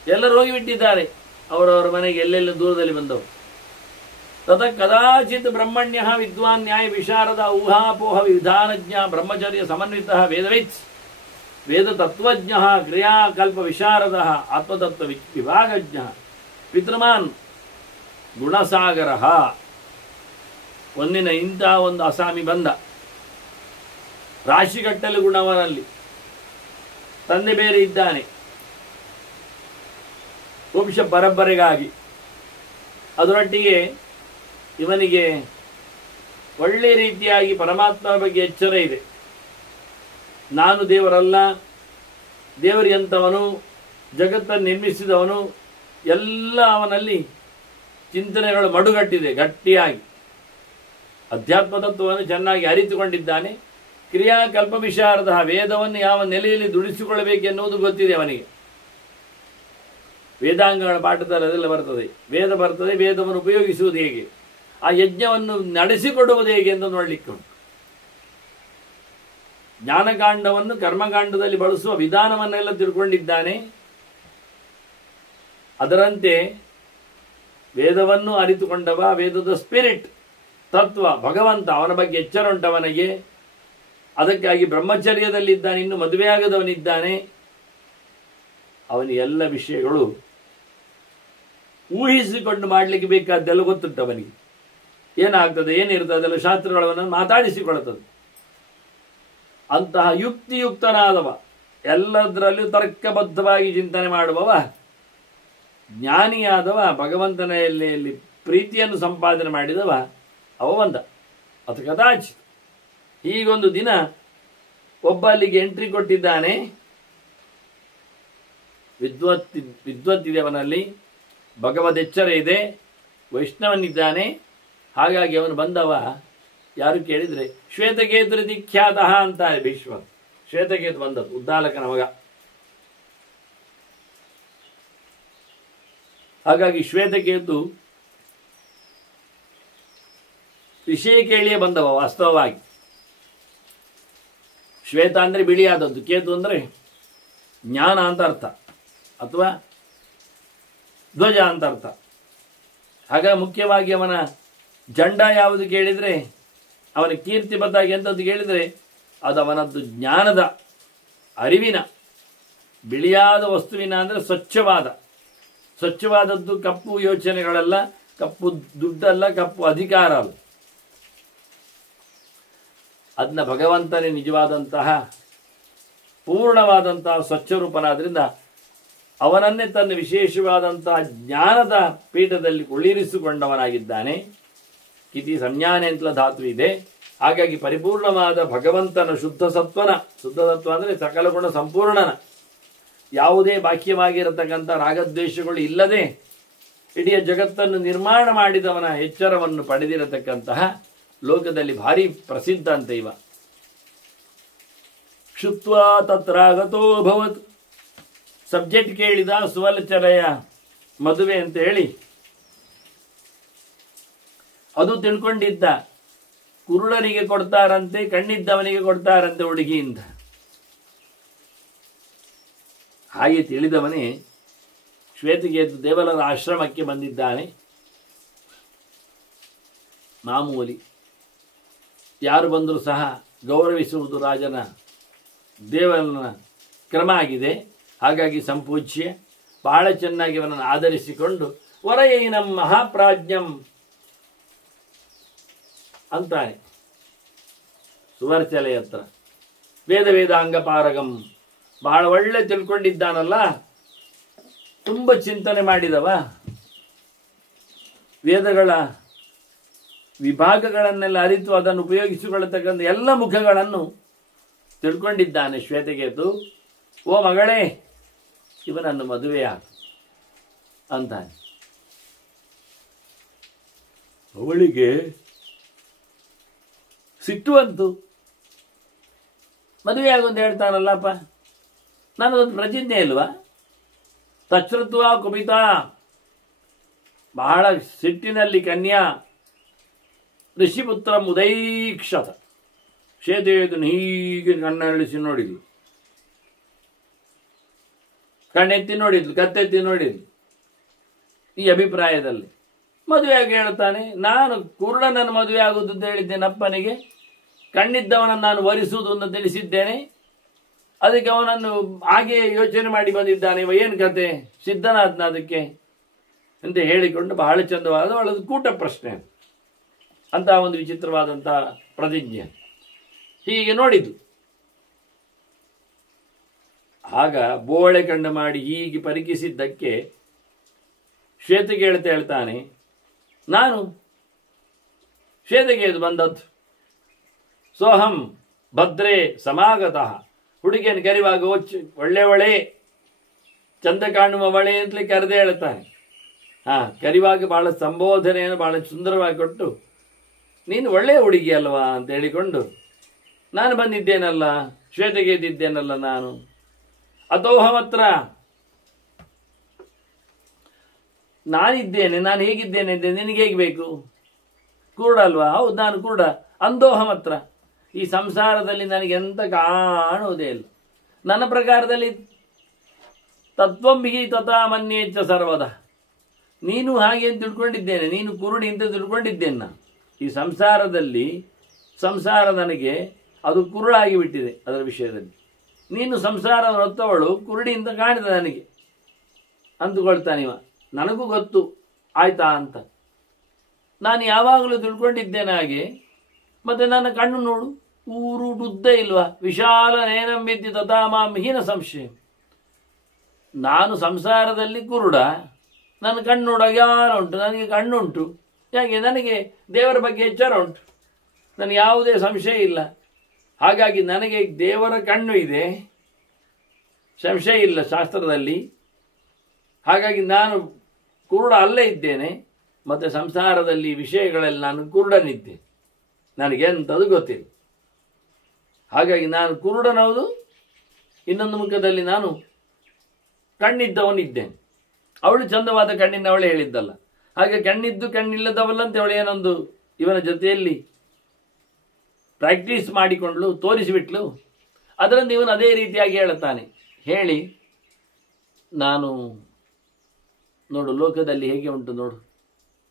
ಎಲ್ಲರೂ ಹೋಗಿಬಿಟ್ಟಿದ್ದಾರೆ ಅವರವರ ಮನೆಗೆ, ಎಲ್ಲೆಲ್ಲ ದೂರದಲ್ಲಿ ಬಂದವರು. ತತ ಕದಾಚಿತ್ ಬ್ರಹ್ಮಣ್ಯ ವಿದ್ವಾನ್ ನ್ಯಾಯ ವಿಶಾರದ ಊಹಾಪೋಹ ವಿಧಾನಜ್ಞ ಬ್ರಹ್ಮಚರ್ಯ ಸಮನ್ವಿತ ವೇದವಿತ್ ವೇದ ತತ್ವಜ್ಞ ಕ್ರಿಯಾಕಲ್ಪ ವಿಶಾರದ ಆತ್ಮತತ್ವ ವಿಭಾಗಜ್ಞ ಪಿತೃಮಾನ್ ಗುಣಸಾಗರ. ಒಂದಿನ ಇಂಥ ಒಂದು ಅಸಾಮಿ ಬಂದ, ರಾಶಿಗಟ್ಟಲೆ ಗುಣವನಲ್ಲಿ ತಂದೆ ಬೇರೆ ಇದ್ದಾನೆ ವಂಶ ಪರಂಪರೆಗಾಗಿ. ಅದರೊಟ್ಟಿಗೆ ಇವನಿಗೆ ಒಳ್ಳೆ ರೀತಿಯಾಗಿ ಪರಮಾತ್ಮನ ಬಗ್ಗೆ ಎಚ್ಚರ ಇದೆ. ನಾನು ದೇವರಲ್ಲ, ದೇವರಿಯಂಥವನು, ಜಗತ್ತನ್ನು ನಿರ್ಮಿಸಿದವನು, ಎಲ್ಲ ಅವನಲ್ಲಿ ಚಿಂತನೆಗಳು ಮಡುಗಟ್ಟಿದೆ. ಗಟ್ಟಿಯಾಗಿ ಅಧ್ಯಾತ್ಮ ತತ್ವವನ್ನು ಚೆನ್ನಾಗಿ ಅರಿತುಕೊಂಡಿದ್ದಾನೆ. ಕ್ರಿಯಾಕಲ್ಪ ವಿಶಾರದ ವೇದವನ್ನು ಯಾವ ನೆಲೆಯಲ್ಲಿ ದುಡಿಸಿಕೊಳ್ಳಬೇಕೆನ್ನುವುದು ಗೊತ್ತಿದೆ ಅವನಿಗೆ. ವೇದಾಂಗಗಳ ಪಾಠದಲ್ಲಿ ಅದೆಲ್ಲ ಬರ್ತದೆ. ವೇದ ಬರ್ತದೆ, ವೇದವನ್ನು ಉಪಯೋಗಿಸುವುದು ಹೇಗೆ, ಆ ಯಜ್ಞವನ್ನು ನಡೆಸಿಕೊಡುವುದು ಹೇಗೆ ಎಂದು ನೋಡಲಿಕ್ಕೆ ಉಂಟು. ಜ್ಞಾನಕಾಂಡವನ್ನು ಕರ್ಮಕಾಂಡದಲ್ಲಿ ಬಳಸುವ ವಿಧಾನವನ್ನೆಲ್ಲ ತಿಳ್ಕೊಂಡಿದ್ದಾನೆ. ಅದರಂತೆ ವೇದವನ್ನು ಅರಿತುಕೊಂಡವ, ವೇದದ ಸ್ಪಿರಿಟ್ ತತ್ವ ಭಗವಂತ ಅವನ ಬಗ್ಗೆ ಎಚ್ಚರ ಉಂಟವನಿಗೆ. ಅದಕ್ಕಾಗಿ ಬ್ರಹ್ಮಚರ್ಯದಲ್ಲಿದ್ದಾನೆ, ಇನ್ನು ಮದುವೆಯಾಗದವನಿದ್ದಾನೆ. ಅವನಿಗೆ ಎಲ್ಲ ವಿಷಯಗಳು ಊಹಿಸಿಕೊಂಡು ಮಾಡಲಿಕ್ಕೆ ಬೇಕಾದ್ದೆಲ್ಲ ಗೊತ್ತುಂಟು ಅವನಿಗೆ. ಏನಾಗ್ತದೆ, ಏನಿರ್ತದೆ, ಅದೆಲ್ಲ ಶಾಸ್ತ್ರಗಳನ್ನು ಮಾತಾಡಿಸಿಕೊಳ್ಳುತ್ತದೆ. ಅಂತಹ ಯುಕ್ತಿಯುಕ್ತನಾದವ, ಎಲ್ಲದರಲ್ಲೂ ತರ್ಕಬದ್ಧವಾಗಿ ಚಿಂತನೆ ಮಾಡುವವ, ಜ್ಞಾನಿಯಾದವ, ಭಗವಂತನಲ್ಲಿ ಪ್ರೀತಿಯನ್ನು ಸಂಪಾದನೆ ಮಾಡಿದವ ಅವ ಒಂದ. ಅದು ಕದಾಚಿತ್ ಹೀಗೊಂದು ದಿನ ಒಬ್ಬ ಅಲ್ಲಿಗೆ ಎಂಟ್ರಿ ಕೊಟ್ಟಿದ್ದಾನೆ. ವಿದ್ವತ್ತಿದೆ ಅವನಲ್ಲಿ, ಭಗವದ್ ಎಚ್ಚರ ಇದೆ, ವೈಷ್ಣವನಿದ್ದಾನೆ. ಹಾಗಾಗಿ ಅವನು ಬಂದವ. ಯಾರು ಕೇಳಿದರೆ ಶ್ವೇತಕೇತು ದಿಖ್ಯಾತ ಅಂತಾರೆ ಭೀಷ್ಮ. ಶ್ವೇತಕೇತು ಬಂದದ್ದು, ಉದ್ದಾಲಕನ ಮಗ. ಹಾಗಾಗಿ ಶ್ವೇತಕೇತು ವಿಷಯ ಕೇಳಿಯೇ ಬಂದವ. ವಾಸ್ತವವಾಗಿ ಶ್ವೇತ ಅಂದರೆ ಬಿಳಿಯಾದದ್ದು, ಕೇತು ಅಂದರೆ ಜ್ಞಾನ ಅಂತ ಅರ್ಥ, ಅಥವಾ ಧ್ವಜ ಅಂತ ಅರ್ಥ. ಆಗ ಮುಖ್ಯವಾಗಿ ಅವನ ಜಂಡ ಯಾವುದು ಕೇಳಿದರೆ, ಅವನ ಕೀರ್ತಿ ಬದ್ದಾಗಿ ಎಂಥದ್ದು ಕೇಳಿದರೆ, ಅದು ಅವನದ್ದು ಜ್ಞಾನದ ಅರಿವಿನ ಬಿಳಿಯಾದ ವಸ್ತುವಿನ ಅಂದರೆ ಸ್ವಚ್ಛವಾದದ್ದು. ಕಪ್ಪು ಯೋಚನೆಗಳಲ್ಲ, ಕಪ್ಪು ದುಡ್ಡಲ್ಲ, ಕಪ್ಪು ಅಧಿಕಾರ ಅಲ್ಲ. ಅದನ್ನ ಭಗವಂತನೇ ನಿಜವಾದಂತಹ ಪೂರ್ಣವಾದಂತಹ ಸ್ವಚ್ಛರೂಪನಾದ್ರಿಂದ ಅವನನ್ನೇ ತನ್ನ ವಿಶೇಷವಾದಂತಹ ಜ್ಞಾನದ ಪೀಠದಲ್ಲಿ ಕುಳ್ಳಿರಿಸಿಕೊಂಡವನಾಗಿದ್ದಾನೆ. ಕಿತಿ ಸಂಜ್ಞಾನೆ ಅಂತಲ ಧಾತು ಇದೆ. ಹಾಗಾಗಿ ಪರಿಪೂರ್ಣವಾದ ಭಗವಂತನ ಶುದ್ಧ ಸತ್ವ ಅಂದರೆ ಸಕಲ ಗುಣ ಸಂಪೂರ್ಣನ, ಯಾವುದೇ ಬಾಹ್ಯವಾಗಿರತಕ್ಕಂಥ ರಾಗದ್ವೇಷಗಳು ಇಲ್ಲದೆ ಇಡೀ ಜಗತ್ತನ್ನು ನಿರ್ಮಾಣ ಮಾಡಿದವನ ಎಚ್ಚರವನ್ನು ಪಡೆದಿರತಕ್ಕಂತಹ ಲೋಕದಲ್ಲಿ ಭಾರಿ ಪ್ರಸಿದ್ಧ ಅಂತ ಇವ. ಕ್ಷುತ್ವಾ ತತ್ರಾಗತೋ ಭವತ್. ಸಬ್ಜೆಕ್ಟ್ ಕೇಳಿದ, ಸುವಲಚರೆಯ ಮದುವೆ ಅಂತ ಹೇಳಿ ಅದು ತಿಳ್ಕೊಂಡಿದ್ದ. ಕುರುಡನಿಗೆ ಕೊಡ್ತಾರಂತೆ, ಕಣ್ಣಿದ್ದವನಿಗೆ ಕೊಡ್ತಾರಂತೆ ಹುಡುಗಿಯಿಂದ. ಹಾಗೆ ತಿಳಿದವನೇ ಶ್ವೇತಕೇತು ದೇವಲರ ಆಶ್ರಮಕ್ಕೆ ಬಂದಿದ್ದಾನೆ. ಮಾಮೂಲಿ ಯಾರು ಬಂದರೂ ಸಹ ಗೌರವಿಸುವುದು ರಾಜನ ದೇವರನ ಕ್ರಮ ಆಗಿದೆ. ಹಾಗಾಗಿ ಸಂಪೂಜ್ಯ ಬಹಳ ಚೆನ್ನಾಗಿ ಅವನನ್ನು ಆಧರಿಸಿಕೊಂಡು ವರಯೈನಂ ಮಹಾಪ್ರಾಜ್ಞಂ ಅಂತಾನೆ ಸುವರ್ಚಲೆ ಹತ್ರ. ವೇದಾಂಗ ಪಾರಗಂ, ಬಹಳ ಒಳ್ಳೆ ತಿಳ್ಕೊಂಡಿದ್ದಾನಲ್ಲ, ತುಂಬ ಚಿಂತನೆ ಮಾಡಿದವ, ವೇದಗಳ ವಿಭಾಗಗಳನ್ನೆಲ್ಲ ಅರಿತು ಅದನ್ನು ಉಪಯೋಗಿಸಿಕೊಳ್ಳತಕ್ಕಂಥ ಎಲ್ಲ ಮುಖಗಳನ್ನು ತಿಳ್ಕೊಂಡಿದ್ದಾನೆ ಶ್ವೇತಕೇತು. ಓ ಮಗಳೇ, ಇವನನ್ನು ಮದುವೆಯಾಗ ಅಂತಾನೆ. ಅವಳಿಗೆ ಸಿಟ್ಟುವಂತು. ಮದುವೆಯಾಗೊಂದು ಹೇಳ್ತಾನಲ್ಲಪ್ಪ, ನನ್ನದೊಂದು ಪ್ರತಿಜ್ಞೆ ಇಲ್ವಾ? ತಚ್ಛೃತ್ವ ಕುಪಿತ, ಬಹಳ ಸಿಟ್ಟಿನಲ್ಲಿ ಕನ್ಯಾ ಋಷಿಪುತ್ರ ಮುದೈಕ್ಷತ. ಶ್ವೇತಕೇತುನ ಹೀಗೆ ಕಣ್ಣರಳಿಸಿ ನೋಡಿದ್ಲು, ಕಣ್ಣೆತ್ತಿ ನೋಡಿದ್ಲು, ಕತ್ತೆತ್ತಿ ನೋಡಿದ್ಲು. ಈ ಅಭಿಪ್ರಾಯದಲ್ಲಿ ಮದುವೆಯಾಗಿ ಹೇಳ್ತಾನೆ, ನಾನು ಕುರುಡನನ್ನು ಮದುವೆ ಆಗುವುದು ಅಂತ ಹೇಳಿದ್ದೇನೆ ಅಪ್ಪನಿಗೆ, ಕಣ್ಣಿದ್ದವನನ್ನು ನಾನು ವರಿಸುವುದು ಅಂತ ತಿಳಿಸಿದ್ದೇನೆ. ಅದಕ್ಕೆ ಅವನನ್ನು ಹಾಗೆ ಯೋಚನೆ ಮಾಡಿ ಬಂದಿದ್ದಾನೆ. ಇವ ಏನು ಕತೆ, ಸಿದ್ಧನಾದ್ನ ಅದಕ್ಕೆ ಅಂತ ಹೇಳಿಕೊಂಡು ಬಹಳ ಚಂದವಾದ ಒಳದು ಕೂಟ ಪ್ರಶ್ನೆ ಅಂತಹ ಒಂದು ವಿಚಿತ್ರವಾದಂತಹ ಪ್ರತಿಜ್ಞೆ. ಹೀಗೆ ನೋಡಿದ್ದು. ಆಗ ಬೋಳೆ ಕಂಡು ಮಾಡಿ ಹೀಗೆ ಪರಿಕಿಸಿದ್ದಕ್ಕೆ ಶ್ವೇತಗೆ ಹೇಳ್ತಾನೆ, ನಾನು ಶ್ವೇತಗೆ ಬಂದದ್ದು, ಸೋಹಂ ಭದ್ರೇ ಸಮಾಗತಃ. ಹುಡುಗಿಯನ್ನು ಕರೆಯುವಾಗ ಒಳ್ಳೆ ಚಂದ ಕಾಣುವವಳೆ ಅಂತಲೇ ಕರೆದೇ ಹೇಳ್ತಾನೆ. ಕರಿವಾಗ ಬಹಳ ಸಂಬೋಧನೆಯನ್ನು ಬಹಳ ಸುಂದರವಾಗಿ ಕೊಟ್ಟು, ನೀನು ಒಳ್ಳೆಯ ಹುಡುಗಿ ಅಲ್ವಾ ಅಂತ ಹೇಳಿಕೊಂಡು, ನಾನು ಬಂದಿದ್ದೇನಲ್ಲ, ಶ್ವೇತೆಗೆ ಇದ್ದಿದ್ದೇನಲ್ಲ ನಾನು. ಅಥೋಹಮತ್ರ ನಾನಿದ್ದೇನೆ, ನಾನು ಹೇಗಿದ್ದೇನೆ ಅಂತ ನಿನಗೆ ಹೇಗೆ ಬೇಕು? ಕುರುಡ ಅಲ್ವಾ? ಹೌದು, ನಾನು ಕುರುಡ. ಅಂದೋಹಮತ್ರ, ಈ ಸಂಸಾರದಲ್ಲಿ ನನಗೆ ಎಂತ ಕಾಣುವುದೇ ಇಲ್ಲ. ನನ್ನ ಪ್ರಕಾರದಲ್ಲಿ ತತ್ವಂ ಬಿಹಿ ತಥಾ ಮನ್ಯೇಚ್ಛ ಸರ್ವದ. ನೀನು ಹಾಗೆ ಅಂತ ತಿಳ್ಕೊಂಡಿದ್ದೇನೆ, ನೀನು ಕುರುಡಿ ಅಂತ ತಿಳ್ಕೊಂಡಿದ್ದೇನೆ ನಾನು. ಈ ಸಂಸಾರ ನನಗೆ ಅದು ಕುರುಳಾಗಿ ಬಿಟ್ಟಿದೆ. ಅದರ ವಿಷಯದಲ್ಲಿ ನೀನು ಸಂಸಾರ ಹೊತ್ತವಳು ಕುರುಡಿ ಅಂತ ಕಾಣಿದೆ ನನಗೆ ಅಂದುಕೊಳ್ತಾನಿವ. ನನಗೂ ಗೊತ್ತು ಆಯ್ತಾ ಅಂತ. ನಾನು ಯಾವಾಗಲೂ ತಿಳ್ಕೊಂಡಿದ್ದೇನೆ ಹಾಗೆ. ಮತ್ತೆ ನನ್ನ ಕಣ್ಣು ನೋಡು, ಉದ್ದ ಇಲ್ವಾ? ವಿಶಾಲ ನೇನಂಬಿದ್ದಿ ತಥಾಮಾಂ ಹೀನ ಸಂಶಯ. ನಾನು ಸಂಸಾರದಲ್ಲಿ ಕುರುಡ, ನನ್ನ ಕಣ್ಣು ನೋಡುವಾಗ ಯಾರು ಉಂಟು? ನನಗೆ ಕಣ್ಣುಂಟು. ಯಾಕೆ? ನನಗೆ ದೇವರ ಬಗ್ಗೆ ಎಚ್ಚರ ಉಂಟು, ನನಗೆ ಯಾವುದೇ ಸಂಶಯ ಇಲ್ಲ. ಹಾಗಾಗಿ ನನಗೆ ದೇವರ ಕಣ್ಣು ಇದೆ, ಸಂಶಯ ಇಲ್ಲ ಶಾಸ್ತ್ರದಲ್ಲಿ. ಹಾಗಾಗಿ ನಾನು ಕುರುಡ ಅಲ್ಲೇ ಇದ್ದೇನೆ. ಮತ್ತು ಸಂಸಾರದಲ್ಲಿ ವಿಷಯಗಳಲ್ಲಿ ನಾನು ಕುರುಡನಿದ್ದೇನೆ, ನನಗೆಂಥದ್ದು ಗೊತ್ತಿಲ್ಲ. ಹಾಗಾಗಿ ನಾನು ಕುರುಡನೌದು, ಇನ್ನೊಂದು ಮುಖದಲ್ಲಿ ನಾನು ಕಣ್ಣಿದ್ದವನಿದ್ದೇನೆ. ಅವಳು ಚಂದವಾದ ಕಣ್ಣಿನವಳೆ ಹೇಳಿದ್ದಲ್ಲ. ಹಾಗೆ ಕಣ್ಣಿದ್ದು ಕಣ್ಣಿಲ್ಲದವಲ್ಲ ಅಂತ ಅವಳು ಏನೊಂದು ಇವನ ಜೊತೆಯಲ್ಲಿ ಪ್ರಾಕ್ಟೀಸ್ ಮಾಡಿಕೊಂಡ್ಲು, ತೋರಿಸಿಬಿಟ್ಲು. ಅದರಿಂದ ಇವನು ಅದೇ ರೀತಿಯಾಗಿ ಹೇಳುತ್ತಾನೆ. ಹೇಳಿ, ನಾನು ನೋಡು ಲೋಕದಲ್ಲಿ ಹೇಗೆ ಉಂಟು ನೋಡು,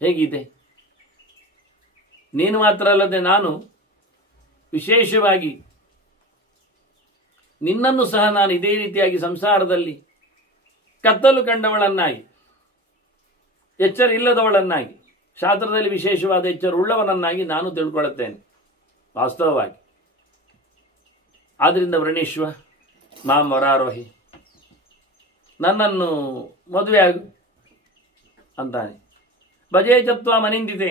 ಹೇಗಿದೆ. ನೀನು ಮಾತ್ರ ಅಲ್ಲದೆ ನಾನು ವಿಶೇಷವಾಗಿ ನಿನ್ನನ್ನು ಸಹ ನಾನು ಇದೇ ರೀತಿಯಾಗಿ ಸಂಸಾರದಲ್ಲಿ ಕತ್ತಲು ಕಂಡವಳನ್ನಾಗಿ, ಎಚ್ಚರ ಇಲ್ಲದವಳನ್ನಾಗಿ, ಶಾಸ್ತ್ರದಲ್ಲಿ ವಿಶೇಷವಾದ ಎಚ್ಚರ ಉಳ್ಳವನನ್ನಾಗಿ ನಾನು ತಿಳ್ಕೊಳ್ಳುತ್ತೇನೆ ವಾಸ್ತವವಾಗಿ. ಆದ್ದರಿಂದ ವೃಣೀಶ್ವ ಮಾಂ ವರಾರೋಹಿ, ನನ್ನನ್ನು ಮದುವೆ ಆಗು ಅಂತಾನೆ. ಭಜೇ ಚತ್ವ ಮನಿಂದಿತೆ,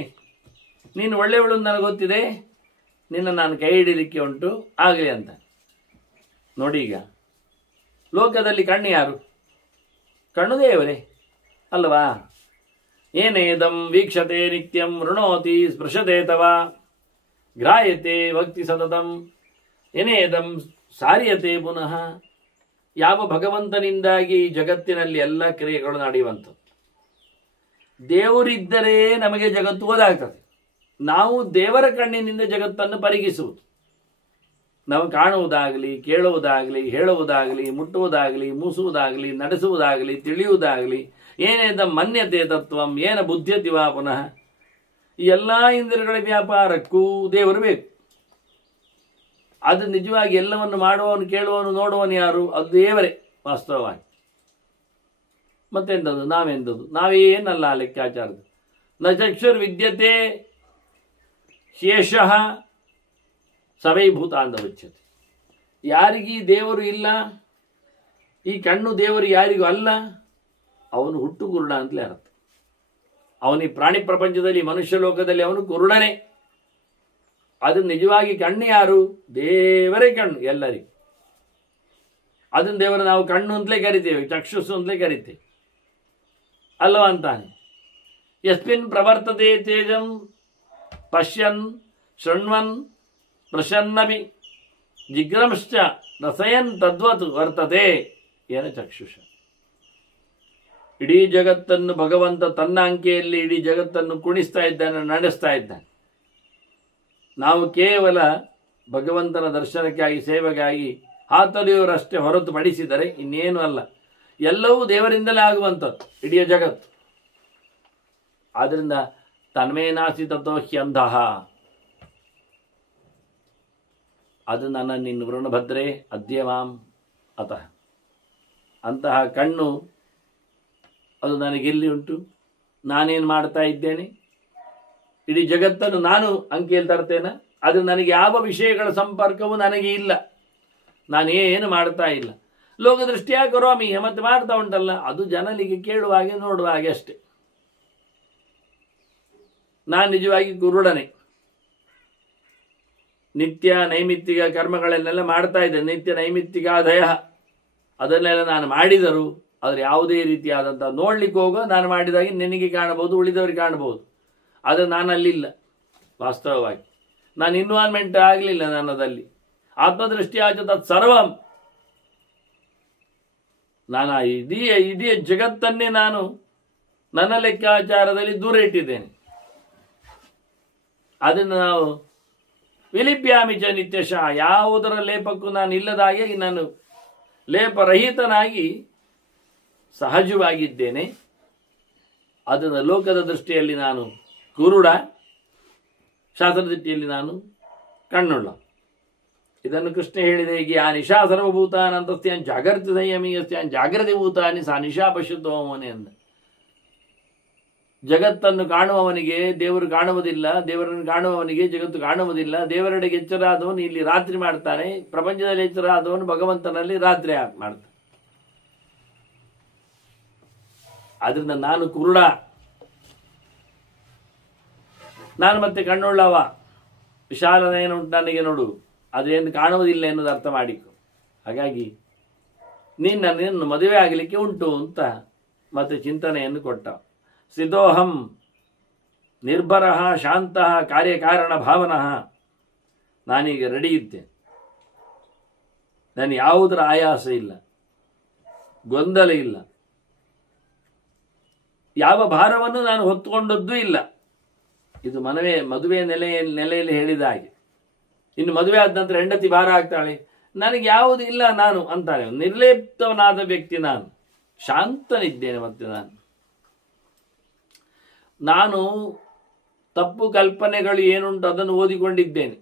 ನೀನು ಒಳ್ಳೆಯವಳು ನನಗೆ ಗೊತ್ತಿದೆ, ನಿನ್ನ ನಾನು ಕೈ ಹಿಡೀಲಿಕ್ಕೆ ಉಂಟು, ಆಗಲಿ ಅಂತ. ನೋಡಿ, ಈಗ ಲೋಕದಲ್ಲಿ ಕಣ್ಣು ಯಾರು? ಕಣ್ಣು ದೇವರೇ ಅಲ್ವಾ? ಏನೇದಂ ವೀಕ್ಷತೆ ನಿತ್ಯಂ ಋಣೋತಿ ಸ್ಪೃಶತೆ ತವ ಗ್ರಾಯತೆ ಭಕ್ತಿ ಸತತಂ ಏನೇದಂ ಸಾರ್ಯತೆ ಪುನಃ. ಯಾವ ಭಗವಂತನಿಂದಾಗಿ ಜಗತ್ತಿನಲ್ಲಿ ಎಲ್ಲ ಕ್ರಿಯೆಗಳು ನಡೆಯುವಂಥದ್ದು. ದೇವರಿದ್ದರೆ ನಮಗೆ ಜಗತ್ತು ಓದಾಗ್ತದೆ. ನಾವು ದೇವರ ಕಣ್ಣಿನಿಂದ ಜಗತ್ತನ್ನು ಪರಿಗಿಸುವುದು. ನಾವು ಕಾಣುವುದಾಗಲಿ, ಕೇಳುವುದಾಗಲಿ, ಹೇಳುವುದಾಗಲಿ, ಮುಟ್ಟುವುದಾಗಲಿ, ಮೂಸುವುದಾಗಲಿ, ನಡೆಸುವುದಾಗಲಿ, ತಿಳಿಯುವುದಾಗಲಿ, ಏನೇದ ಮನ್ಯತೆ ತತ್ವಂ ಏನ ಬುದ್ಧ್ಯತಿವಾ ಪುನಃ. ಈ ಎಲ್ಲ ಇಂದ್ರಿಯಗಳ ವ್ಯಾಪಾರಕ್ಕೂ ದೇವರು ಬೇಕು. ಅದು ನಿಜವಾಗಿ ಎಲ್ಲವನ್ನು ಮಾಡುವವನು, ಕೇಳುವವನು, ನೋಡುವವನು ಯಾರು? ಅದು ದೇವರೇ ವಾಸ್ತವವಾಗಿ. ಮತ್ತೆಂಥದ್ದು? ನಾವೆಂಥದ್ದು? ನಾವೇನಲ್ಲ ಲೆಕ್ಕಾಚಾರದ. ನ ಚಕ್ಷುರ್ ವಿದ್ಯತೆ ಶೇಷಃ ಸವೈಭೂತ ಅಂತ ಉಚ್ಯತೆ. ಯಾರಿಗೀ ದೇವರು ಇಲ್ಲ, ಈ ಕಣ್ಣು ದೇವರು ಯಾರಿಗೂ ಅಲ್ಲ, ಅವನು ಹುಟ್ಟು ಕುರುಡ ಅಂತಲೇ ಅರ್ಥ. ಅವನು ಈ ಪ್ರಾಣಿ ಪ್ರಪಂಚದಲ್ಲಿ, ಮನುಷ್ಯ ಲೋಕದಲ್ಲಿ ಅವನು ಕುರುಡನೇ. ಅದು ನಿಜವಾಗಿ ಕಣ್ಣು ಯಾರು? ದೇವರೇ ಕಣ್ಣು ಎಲ್ಲರಿಗೂ. ಅದನ್ನು ದೇವರು ನಾವು ಕಣ್ಣು ಅಂತಲೇ ಕರಿತೇವೆ, ಚಕ್ಷುಸ್ಸು ಅಂತಲೇ ಕರಿತೇವೆ ಅಲ್ವ ಅಂತಾನೆ. ಯಸ್ಮಿನ್ ಪ್ರವರ್ತತೆ ತೇಜಂ ಪಶ್ಯನ್ ಶೃಣ್ವನ್ ಪ್ರಸನ್ನಭಿ ಜಿಗ್ರಂಶ್ಚ ರಸಯನ್ ತದ್ವತ್ ವರ್ತತೆ ಏನ ಚಕ್ಷುಷ. ಇಡೀ ಜಗತ್ತನ್ನು ಭಗವಂತ ತನ್ನ ಅಂಕೆಯಲ್ಲಿ ಇಡೀ ಜಗತ್ತನ್ನು ಕುಣಿಸ್ತಾ ಇದ್ದಾನೆ, ನಡೆಸ್ತಾ ಇದ್ದಾನೆ. ನಾವು ಕೇವಲ ಭಗವಂತನ ದರ್ಶನಕ್ಕಾಗಿ, ಸೇವೆಗಾಗಿ ಹಾತೊರೆಯುವರಷ್ಟೇ ಹೊರತುಪಡಿಸಿದರೆ ಇನ್ನೇನು ಅಲ್ಲ. ಎಲ್ಲವೂ ದೇವರಿಂದಲೇ ಆಗುವಂಥದ್ದು ಇಡೀ ಜಗತ್ತು. ಆದ್ದರಿಂದ ತನ್ಮೇನಾಸಿ ತಥೋ ಹ್ಯಂಧಃ, ಅದು ನನ್ನ ನಿನ್ನ ವೃಣಭದ್ರೇ ಅದ್ಯಮಾಂ ಅತಃ. ಅಂತಹ ಕಣ್ಣು ಅದು ನನಗೆಲ್ಲಿ ಉಂಟು? ನಾನೇನು ಮಾಡ್ತಾ ಇದ್ದೇನೆ? ಇಡೀ ಜಗತ್ತನ್ನು ನಾನು ಅಂಕೆಯಲ್ಲಿ ತರ್ತೇನೆ. ಅದು ನನಗೆ ಯಾವ ವಿಷಯಗಳ ಸಂಪರ್ಕವೂ ನನಗೆ ಇಲ್ಲ, ನಾನೇನು ಮಾಡ್ತಾ ಇಲ್ಲ. ಲೋಕದೃಷ್ಟಿಯ ಕರೋಮಿ ಮತ್ತೆ ಮಾಡ್ತಾ ಉಂಟಲ್ಲ, ಅದು ಜನರಿಗೆ ಕೇಳುವ ಹಾಗೆ ನೋಡುವ ಹಾಗೆ ಅಷ್ಟೆ. ನಾನು ನಿಜವಾಗಿ ಕುರುಡನೆ. ನಿತ್ಯ ನೈಮಿತ್ತಿಕ ಕರ್ಮಗಳನ್ನೆಲ್ಲ ಮಾಡ್ತಾ ಇದ್ದೇನೆ. ನಿತ್ಯ ನೈಮಿತ್ತಿಕಾದಯ ಅದನ್ನೆಲ್ಲ ನಾನು ಮಾಡಿದರು ಆದರೆ ಯಾವುದೇ ರೀತಿಯಾದಂಥ ನೋಡ್ಲಿಕ್ಕೆ ಹೋಗೋ ನಾನು ಮಾಡಿದಾಗೆ ನಿನಗೆ ಕಾಣಬಹುದು, ಉಳಿದವರಿಗೆ ಕಾಣಬಹುದು. ಆದರೆ ನಾನಲ್ಲಿಲ್ಲ. ವಾಸ್ತವವಾಗಿ ನಾನು ಇನ್ವಾಲ್ವ್ಮೆಂಟ್ ಆಗಲಿಲ್ಲ ನನ್ನದಲ್ಲಿ. ಆತ್ಮದೃಷ್ಟಿಯಾಚ ತತ್ ಸರ್ವಂ, ನಾನು ಇಡೀ ಜಗತ್ತನ್ನೇ ನಾನು ನನ್ನ ಲೆಕ್ಕಾಚಾರದಲ್ಲಿ ದೂರ ಇಟ್ಟಿದ್ದೇನೆ. ಅದನ್ನು ನಾವು ವಿಲಿಪ್ಯಾಮಿ ಚ ನಿತ್ಯಶಃ, ಯಾವುದರ ಲೇಪಕ್ಕೂ ನಾನು ಇಲ್ಲದಾಗೆ ನಾನು ಲೇಪರಹಿತನಾಗಿ ಸಹಜವಾಗಿದ್ದೇನೆ. ಅದನ್ನು ಲೋಕದ ದೃಷ್ಟಿಯಲ್ಲಿ ನಾನು ಕುರುಡ, ಶಾಸ್ತ್ರದೃಷ್ಟಿಯಲ್ಲಿ ನಾನು ಕಣ್ಣುಳ್ಳ. ಇದನ್ನು ಕೃಷ್ಣ ಹೇಳಿದೆ ಹೀಗೆ, ಆ ನಿಶಾ ಸರ್ವಭೂತಾನಂತಸ್ತ್ಯಾನ್ ಜಾಗೃತಿ ಸಂಯಮೀಯಸ್ತ್ಯಾನ್ ಜಾಗೃತಿ ಭೂತಾನಿ ಸಾ ನಿಶಾ ಪಶ್ಯುತ್ತೋಮನೆ ಅಂದ. ಜಗತ್ತನ್ನು ಕಾಣುವವನಿಗೆ ದೇವರು ಕಾಣುವುದಿಲ್ಲ, ದೇವರನ್ನು ಕಾಣುವವನಿಗೆ ಜಗತ್ತು ಕಾಣುವುದಿಲ್ಲ. ದೇವರೆಡೆಗೆ ಎಚ್ಚರ ಆದವನು ಇಲ್ಲಿ ರಾತ್ರಿ ಮಾಡ್ತಾನೆ, ಪ್ರಪಂಚದಲ್ಲಿ ಎಚ್ಚರ ಆದವನು ಭಗವಂತನಲ್ಲಿ ರಾತ್ರಿ ಮಾಡ್ತಾನೆ. ಆದ್ರಿಂದ ನಾನು ಕುರುಡ, ನಾನು ಮತ್ತೆ ಕಣ್ಣುಳ್ಳವ. ವಿಶಾಲನೇನು ಉಂಟು ನನಗೆ ನೋಡು, ಅದೇನು ಕಾಣುವುದಿಲ್ಲ ಎನ್ನುವುದು ಅರ್ಥ ಮಾಡಿಕೊ. ಹಾಗಾಗಿ ನೀನು ನನ್ನನ್ನು ಮದುವೆ ಆಗಲಿಕ್ಕೆ ಉಂಟು ಅಂತ ಮತ್ತೆ ಚಿಂತನೆಯನ್ನು ಕೊಟ್ಟ. ಸ್ಥಿತೋಹಂ ನಿರ್ಭರ ಶಾಂತ ಕಾರ್ಯಕಾರಣ ಭಾವನಃ, ನಾನೀಗ ರೆಡಿ ಇದ್ದೇನೆ. ನಾನು ಯಾವುದರ ಆಯಾಸ ಇಲ್ಲ, ಗೊಂದಲ ಇಲ್ಲ, ಯಾವ ಭಾರವನ್ನು ನಾನು ಹೊತ್ತುಕೊಂಡದ್ದು ಇಲ್ಲ. ಇದು ಮದುವೆ ನೆಲೆಯಲ್ಲಿ ಹೇಳಿದ ಹಾಗೆ. ಇನ್ನು ಮದುವೆ ಆದ ನಂತರ ಹೆಂಡತಿ ಭಾರ ಆಗ್ತಾಳೆ, ನನಗೆ ಯಾವುದು ಇಲ್ಲ ನಾನು ಅಂತಾನೆ. ನಿರ್ಲೇಪ್ತವನಾದ ವ್ಯಕ್ತಿ ನಾನು, ಶಾಂತನಿದ್ದೇನೆ. ಮತ್ತೆ ನಾನು ತಪ್ಪು ಕಲ್ಪನೆಗಳು ಏನುಂಟು ಅದನ್ನು ಓದಿಕೊಂಡಿದ್ದೇನೆ,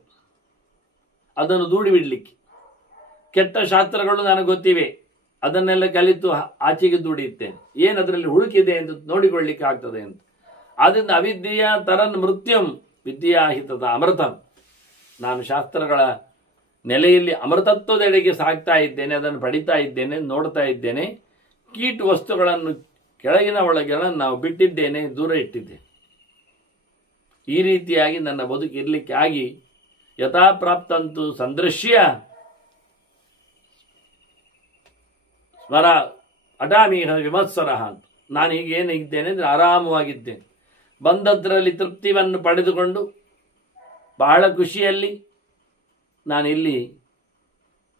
ಅದನ್ನು ದೂಡಿ ಬಿಡಲಿಕ್ಕೆ. ಕೆಟ್ಟ ಶಾಸ್ತ್ರಗಳು ನನಗೆ ಗೊತ್ತಿವೆ, ಅದನ್ನೆಲ್ಲ ಕಲಿತು ಆಚೆಗೆ ದೂಡಿಯುತ್ತೇನೆ. ಏನು ಅದರಲ್ಲಿ ಹುಡುಕಿದೆ ಅಂತ ನೋಡಿಕೊಳ್ಳಿಕ್ಕೆ ಆಗ್ತದೆ ಅಂತ. ಆದ್ದರಿಂದ ಅವಿದ್ಯೆಯ ತರನ್ ಮೃತ್ಯುಂ ವಿದ್ಯಾಹಿತದ ಅಮೃತಂ, ನಾನು ಶಾಸ್ತ್ರಗಳ ನೆಲೆಯಲ್ಲಿ ಅಮೃತತ್ವದೆಡೆಗೆ ಸಾಗ್ತಾ ಇದ್ದೇನೆ, ಅದನ್ನು ಪಡಿತಾ ಇದ್ದೇನೆ, ನೋಡ್ತಾ ಇದ್ದೇನೆ. ಕೀಟು ವಸ್ತುಗಳನ್ನು ಕೆಳಗಿನ ಒಳಗೆಗಳನ್ನು ನಾವು ಬಿಟ್ಟಿದ್ದೇನೆ, ದೂರ ಇಟ್ಟಿದ್ದೇನೆ. ಈ ರೀತಿಯಾಗಿ ನನ್ನ ಬದುಕಿರಲಿಕ್ಕೆ ಆಗಿ ಯಥಾಪ್ರಾಪ್ತಂತು ಸಂದೃಶ್ಯ ಸ್ಮರ ಅಟಾಮೀಹ ವಿಮತ್ಸರ ಅಂತ. ನಾನು ಹೀಗೇನಿದ್ದೇನೆ ಅಂದರೆ ಆರಾಮವಾಗಿದ್ದೇನೆ. ಬಂದದ್ರಲ್ಲಿ ತೃಪ್ತಿಯನ್ನು ಪಡೆದುಕೊಂಡು ಬಹಳ ಖುಷಿಯಲ್ಲಿ ನಾನಿಲ್ಲಿ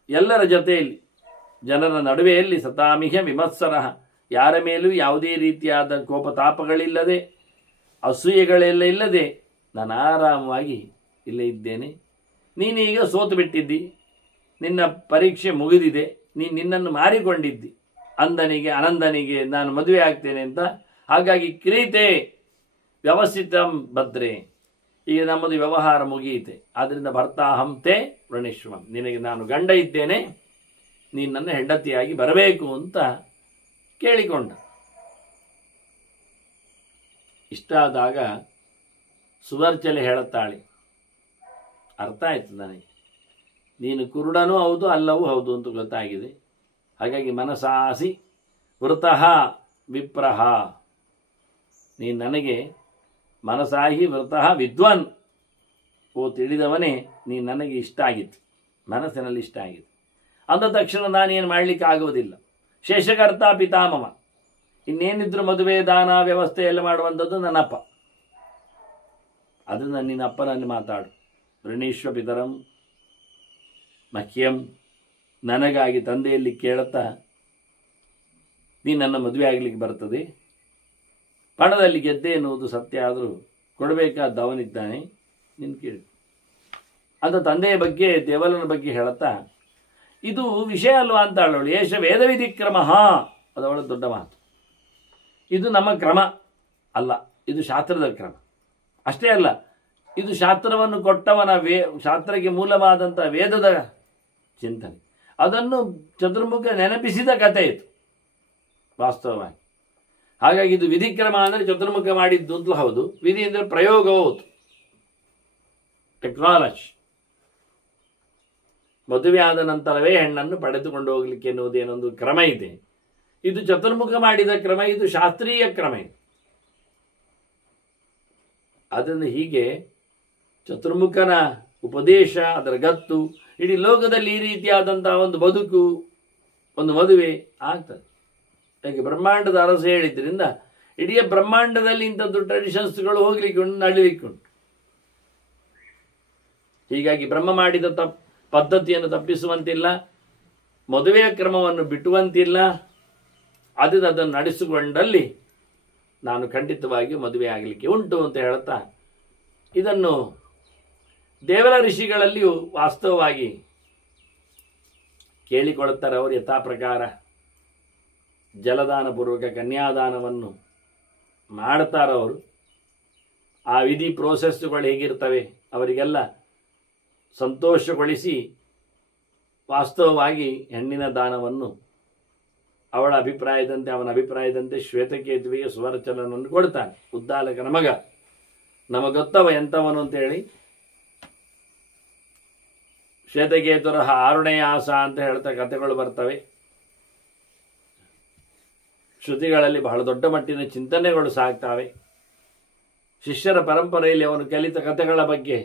ಎಲ್ಲರ ಜೊತೆಯಲ್ಲಿ ಜನರ ನಡುವೆಯಲ್ಲಿ ಸತಾಮಿಹ ವಿಮತ್ಸರ, ಯಾರ ಮೇಲೂ ಯಾವುದೇ ರೀತಿಯಾದ ಕೋಪತಾಪಗಳಿಲ್ಲದೆ ಅಸೂಯೆಗಳೆಲ್ಲ ಇಲ್ಲದೆ ನಾನು ಆರಾಮವಾಗಿ ಇಲ್ಲೇ ಇದ್ದೇನೆ. ನೀನೀಗ ಸೋತು ಬಿಟ್ಟಿದ್ದಿ, ನಿನ್ನ ಪರೀಕ್ಷೆ ಮುಗಿದಿದೆ, ನಿನ್ನನ್ನು ಮಾರಿಕೊಂಡಿದ್ದಿ ಅಂದನಿಗೆ ಅನಂದನಿಗೆ ನಾನು ಮದುವೆ ಆಗ್ತೇನೆ ಅಂತ. ಹಾಗಾಗಿ ಕ್ರೀತೆ ವ್ಯವಸ್ಥಿತಂ ಭದ್ರೆ, ಈಗ ನಮ್ಮದು ವ್ಯವಹಾರ ಮುಗಿಯಿತೆ. ಆದ್ದರಿಂದ ಭರ್ತಾಹಂತೆ ವೃಣಿಶ್ವಂ, ನಿನಗೆ ನಾನು ಗಂಡ ಇದ್ದೇನೆ, ನೀನು ನನ್ನ ಹೆಂಡತಿಯಾಗಿ ಬರಬೇಕು ಅಂತ ಕೇಳಿಕೊಂಡ. ಇಷ್ಟಾದಾಗ ಸುವರ್ಚಲೆ ಹೇಳುತ್ತಾಳೆ, ಅರ್ಥ ಆಯ್ತು ನನಗೆ, ನೀನು ಕುರುಡನೂ ಹೌದು ಅಲ್ಲವೂ ಹೌದು ಅಂತ ಗೊತ್ತಾಗಿದೆ. ಹಾಗಾಗಿ ಮನಸಾಸಿ ವೃತಃ ವಿಪ್ರಹ, ನೀನು ನನಗೆ ಮನಸಾಹಿ ವೃತಃ ವಿದ್ವಾನ್, ಓ ತಿಳಿದವನೇ, ನೀನು ನನಗೆ ಇಷ್ಟ ಆಗಿತ್ತು, ಮನಸ್ಸಿನಲ್ಲಿ ಇಷ್ಟ ಆಗಿತ್ತು. ಅಂದ ತಕ್ಷಣ ನಾನೇನು ಮಾಡಲಿಕ್ಕೆ ಆಗುವುದಿಲ್ಲ. ಶೇಷಕರ್ತ ಪಿತಾಮಹ, ಇನ್ನೇನಿದ್ರು ಮದುವೆ ದಾನ ವ್ಯವಸ್ಥೆ ಎಲ್ಲ ಮಾಡುವಂಥದ್ದು ನನ್ನಪ್ಪ. ಅದನ್ನು ನಿನ್ನ ಅಪ್ಪನಲ್ಲಿ ಮಾತಾಡು. ವೃಣೀಶ್ವ ಪಿತರಂ ಮಹ್ಯಂ, ನನಗಾಗಿ ತಂದೆಯಲ್ಲಿ ಕೇಳುತ್ತಾ ನೀನು ನನ್ನ ಮದುವೆ ಆಗಲಿಕ್ಕೆ ಬರ್ತದೆ. ಪಣದಲ್ಲಿ ಗೆದ್ದೆ ಎನ್ನುವುದು ಸತ್ಯ ಆದರೂ ಕೊಡಬೇಕಾದ ಅವನಿದ್ದಾನೆ, ನೀನು ಕೇಳಿ ಅಂತ ತಂದೆಯ ಬಗ್ಗೆ ದೇವಲನ ಬಗ್ಗೆ ಹೇಳುತ್ತಾ, ಇದು ವಿಷಯ ಅಲ್ವಾ ಅಂತ ಹೇಳೋಳು. ಏಷ ವೇದವಿಧಿ ಕ್ರಮ, ಅದವಳ ದೊಡ್ಡ ಮಾತು. ಇದು ನಮ್ಮ ಕ್ರಮ ಅಲ್ಲ, ಇದು ಶಾಸ್ತ್ರದ ಕ್ರಮ. ಅಷ್ಟೇ ಅಲ್ಲ, ಇದು ಶಾಸ್ತ್ರವನ್ನು ಕೊಟ್ಟವನ ಶಾಸ್ತ್ರಕ್ಕೆ ಮೂಲವಾದಂಥ ವೇದದ ಚಿಂತನೆ. ಅದನ್ನು ಚತುರ್ಮುಖ ನೆನಪಿಸಿದ ಕಥೆ ಇದು ವಾಸ್ತವವಾಗಿ. ಹಾಗಾಗಿ ಇದು ವಿಧಿಕ್ರಮ ಅಂದರೆ ಚತುರ್ಮುಖ ಮಾಡಿದ್ದು ಅಂತಲೂ ಹೌದು, ವಿಧಿ ಅಂದರೆ ಪ್ರಯೋಗವೂ ಹೌದು, ಟೆಕ್ನಾಲಜಿ. ಮದುವೆ ಆದ ನಂತರವೇ ಹೆಣ್ಣನ್ನು ಪಡೆದುಕೊಂಡು ಹೋಗಲಿಕ್ಕೆ ಎನ್ನುವುದೇನೊಂದು ಕ್ರಮ ಇದೆ. ಇದು ಚತುರ್ಮುಖ ಮಾಡಿದ ಕ್ರಮ, ಇದು ಶಾಸ್ತ್ರೀಯ ಕ್ರಮ ಇದೆ. ಅದನ್ನು ಹೀಗೆ ಚತುರ್ಮುಖನ ಉಪದೇಶ, ಅದರ ಗತ್ತು, ಇಡೀ ಲೋಕದಲ್ಲಿ ಈ ರೀತಿಯಾದಂತಹ ಒಂದು ಬದುಕು, ಒಂದು ಮದುವೆ ಆಗ್ತದೆ. ಯಾಕೆ ಬ್ರಹ್ಮಾಂಡದ ಅರಸು ಹೇಳಿದ್ರಿಂದ ಇಡೀ ಬ್ರಹ್ಮಾಂಡದಲ್ಲಿ ಇಂಥದ್ದು ಟ್ರೆಡಿಷನ್ಸ್ಗಳು ಹೋಗ್ಲಿಕ್ಕೆ ಉಂಟು, ನಡೀಲಿಕ್ಕೆ ಉಂಟು. ಹೀಗಾಗಿ ಬ್ರಹ್ಮ ಮಾಡಿದ ಪದ್ಧತಿಯನ್ನು ತಪ್ಪಿಸುವಂತಿಲ್ಲ, ಮದುವೆಯ ಕ್ರಮವನ್ನು ಬಿಟ್ಟುವಂತಿಲ್ಲ. ಅದನ್ನು ನಡೆಸಿಕೊಂಡಲ್ಲಿ ನಾನು ಖಂಡಿತವಾಗಿಯೂ ಮದುವೆ ಆಗಲಿಕ್ಕೆ ಉಂಟು ಅಂತ ಹೇಳ್ತಾ, ಇದನ್ನು ದೇವರ ಋಷಿಗಳಲ್ಲಿಯೂ ವಾಸ್ತವವಾಗಿ ಕೇಳಿಕೊಳ್ಳುತ್ತಾರೆ. ಅವರು ಯಥಾ ಪ್ರಕಾರ ಜಲದಾನ ಪೂರ್ವಕ ಕನ್ಯಾದಾನವನ್ನು ಮಾಡ್ತಾರವರು. ಆ ವಿಧಿ ಪ್ರೋಸೆಸ್ಗಳು ಹೇಗಿರ್ತವೆ ಅವರಿಗೆಲ್ಲ ಸಂತೋಷಗೊಳಿಸಿ ವಾಸ್ತವವಾಗಿ ಹೆಣ್ಣಿನ ದಾನವನ್ನು ಅವಳ ಅಭಿಪ್ರಾಯದಂತೆ, ಅವನ ಅಭಿಪ್ರಾಯದಂತೆ ಶ್ವೇತಕೇತುವಿಗೆ ಸುವರ್ಚಲನನ್ನು ಕೊಡ್ತಾನೆ. ಉದ್ದಾಲಕನ ಮಗ, ನಮಗೊತ್ತವ ಎಂಥವನು ಅಂತೇಳಿ. ಶ್ವೇತಕೇತುರ 6ನೇ ಆಸ ಅಂತ ಹೇಳ್ತಾ ಕಥೆಗಳು ಬರ್ತವೆ. ಶ್ರುತಿಗಳಲ್ಲಿ ಬಹಳ ದೊಡ್ಡ ಮಟ್ಟಿನ ಚಿಂತನೆಗಳು ಸಾಗ್ತವೆ. ಶಿಷ್ಯರ ಪರಂಪರೆಯಲ್ಲಿ ಅವನು ಕಲಿತ ಕಥೆಗಳ ಬಗ್ಗೆ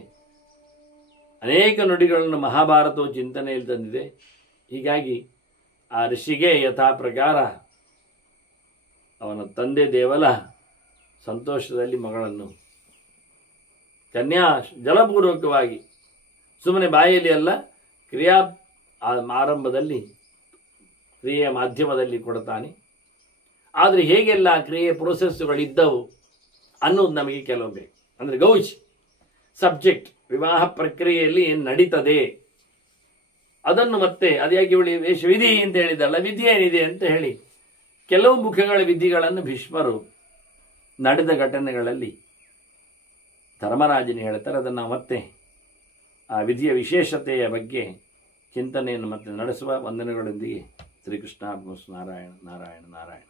ಅನೇಕ ನುಡಿಗಳನ್ನು ಮಹಾಭಾರತವು ಚಿಂತನೆಯಲ್ಲಿ ತಂದಿದೆ. ಹೀಗಾಗಿ ಆ ಋಷಿಗೆ ಯಥಾ ಪ್ರಕಾರ ಅವನ ತಂದೆ ದೇವಲ ಸಂತೋಷದಲ್ಲಿ ಮಗಳನ್ನು ಕನ್ಯಾ ಜಲಪೂರ್ವಕವಾಗಿ, ಸುಮ್ಮನೆ ಬಾಯಲ್ಲಿ ಅಲ್ಲ, ಕ್ರಿಯಾ ಆರಂಭದಲ್ಲಿ, ಕ್ರಿಯೆಯ ಮಾಧ್ಯಮದಲ್ಲಿ ಕೊಡ್ತಾನೆ. ಆದರೆ ಹೇಗೆಲ್ಲ ಕ್ರಿಯೆ ಪ್ರೋಸೆಸ್ಗಳಿದ್ದವು ಅನ್ನೋದು ನಮಗೆ ಕೆಲವು ಬೇಕು. ಅಂದರೆ ಗೌಚ್ ಸಬ್ಜೆಕ್ಟ್, ವಿವಾಹ ಪ್ರಕ್ರಿಯೆಯಲ್ಲಿ ಏನು ನಡೀತದೆ ಅದನ್ನು ಮತ್ತೆ ಅದ್ಯಾಕೆ ಇವಳಿ ವೇಷವಿಧಿ ಅಂತ ಹೇಳಿದಲ್ಲ, ವಿಧಿ ಏನಿದೆ ಅಂತ ಹೇಳಿ ಕೆಲವು ಮುಖಗಳ ವಿಧಿಗಳನ್ನು ಭೀಷ್ಮರು ನಡೆದ ಘಟನೆಗಳಲ್ಲಿ ಧರ್ಮರಾಜನ ಹೇಳ್ತಾರೆ. ಅದನ್ನು ಮತ್ತೆ ಆ ವಿಧಿಯ ವಿಶೇಷತೆಯ ಬಗ್ಗೆ ಚಿಂತನೆಯನ್ನು ಮತ್ತೆ ನಡೆಸುವ ವಂದನೆಗಳೊಂದಿಗೆ ಶ್ರೀಕೃಷ್ಣ ನಾರಾಯಣ ನಾರಾಯಣ ನಾರಾಯಣ.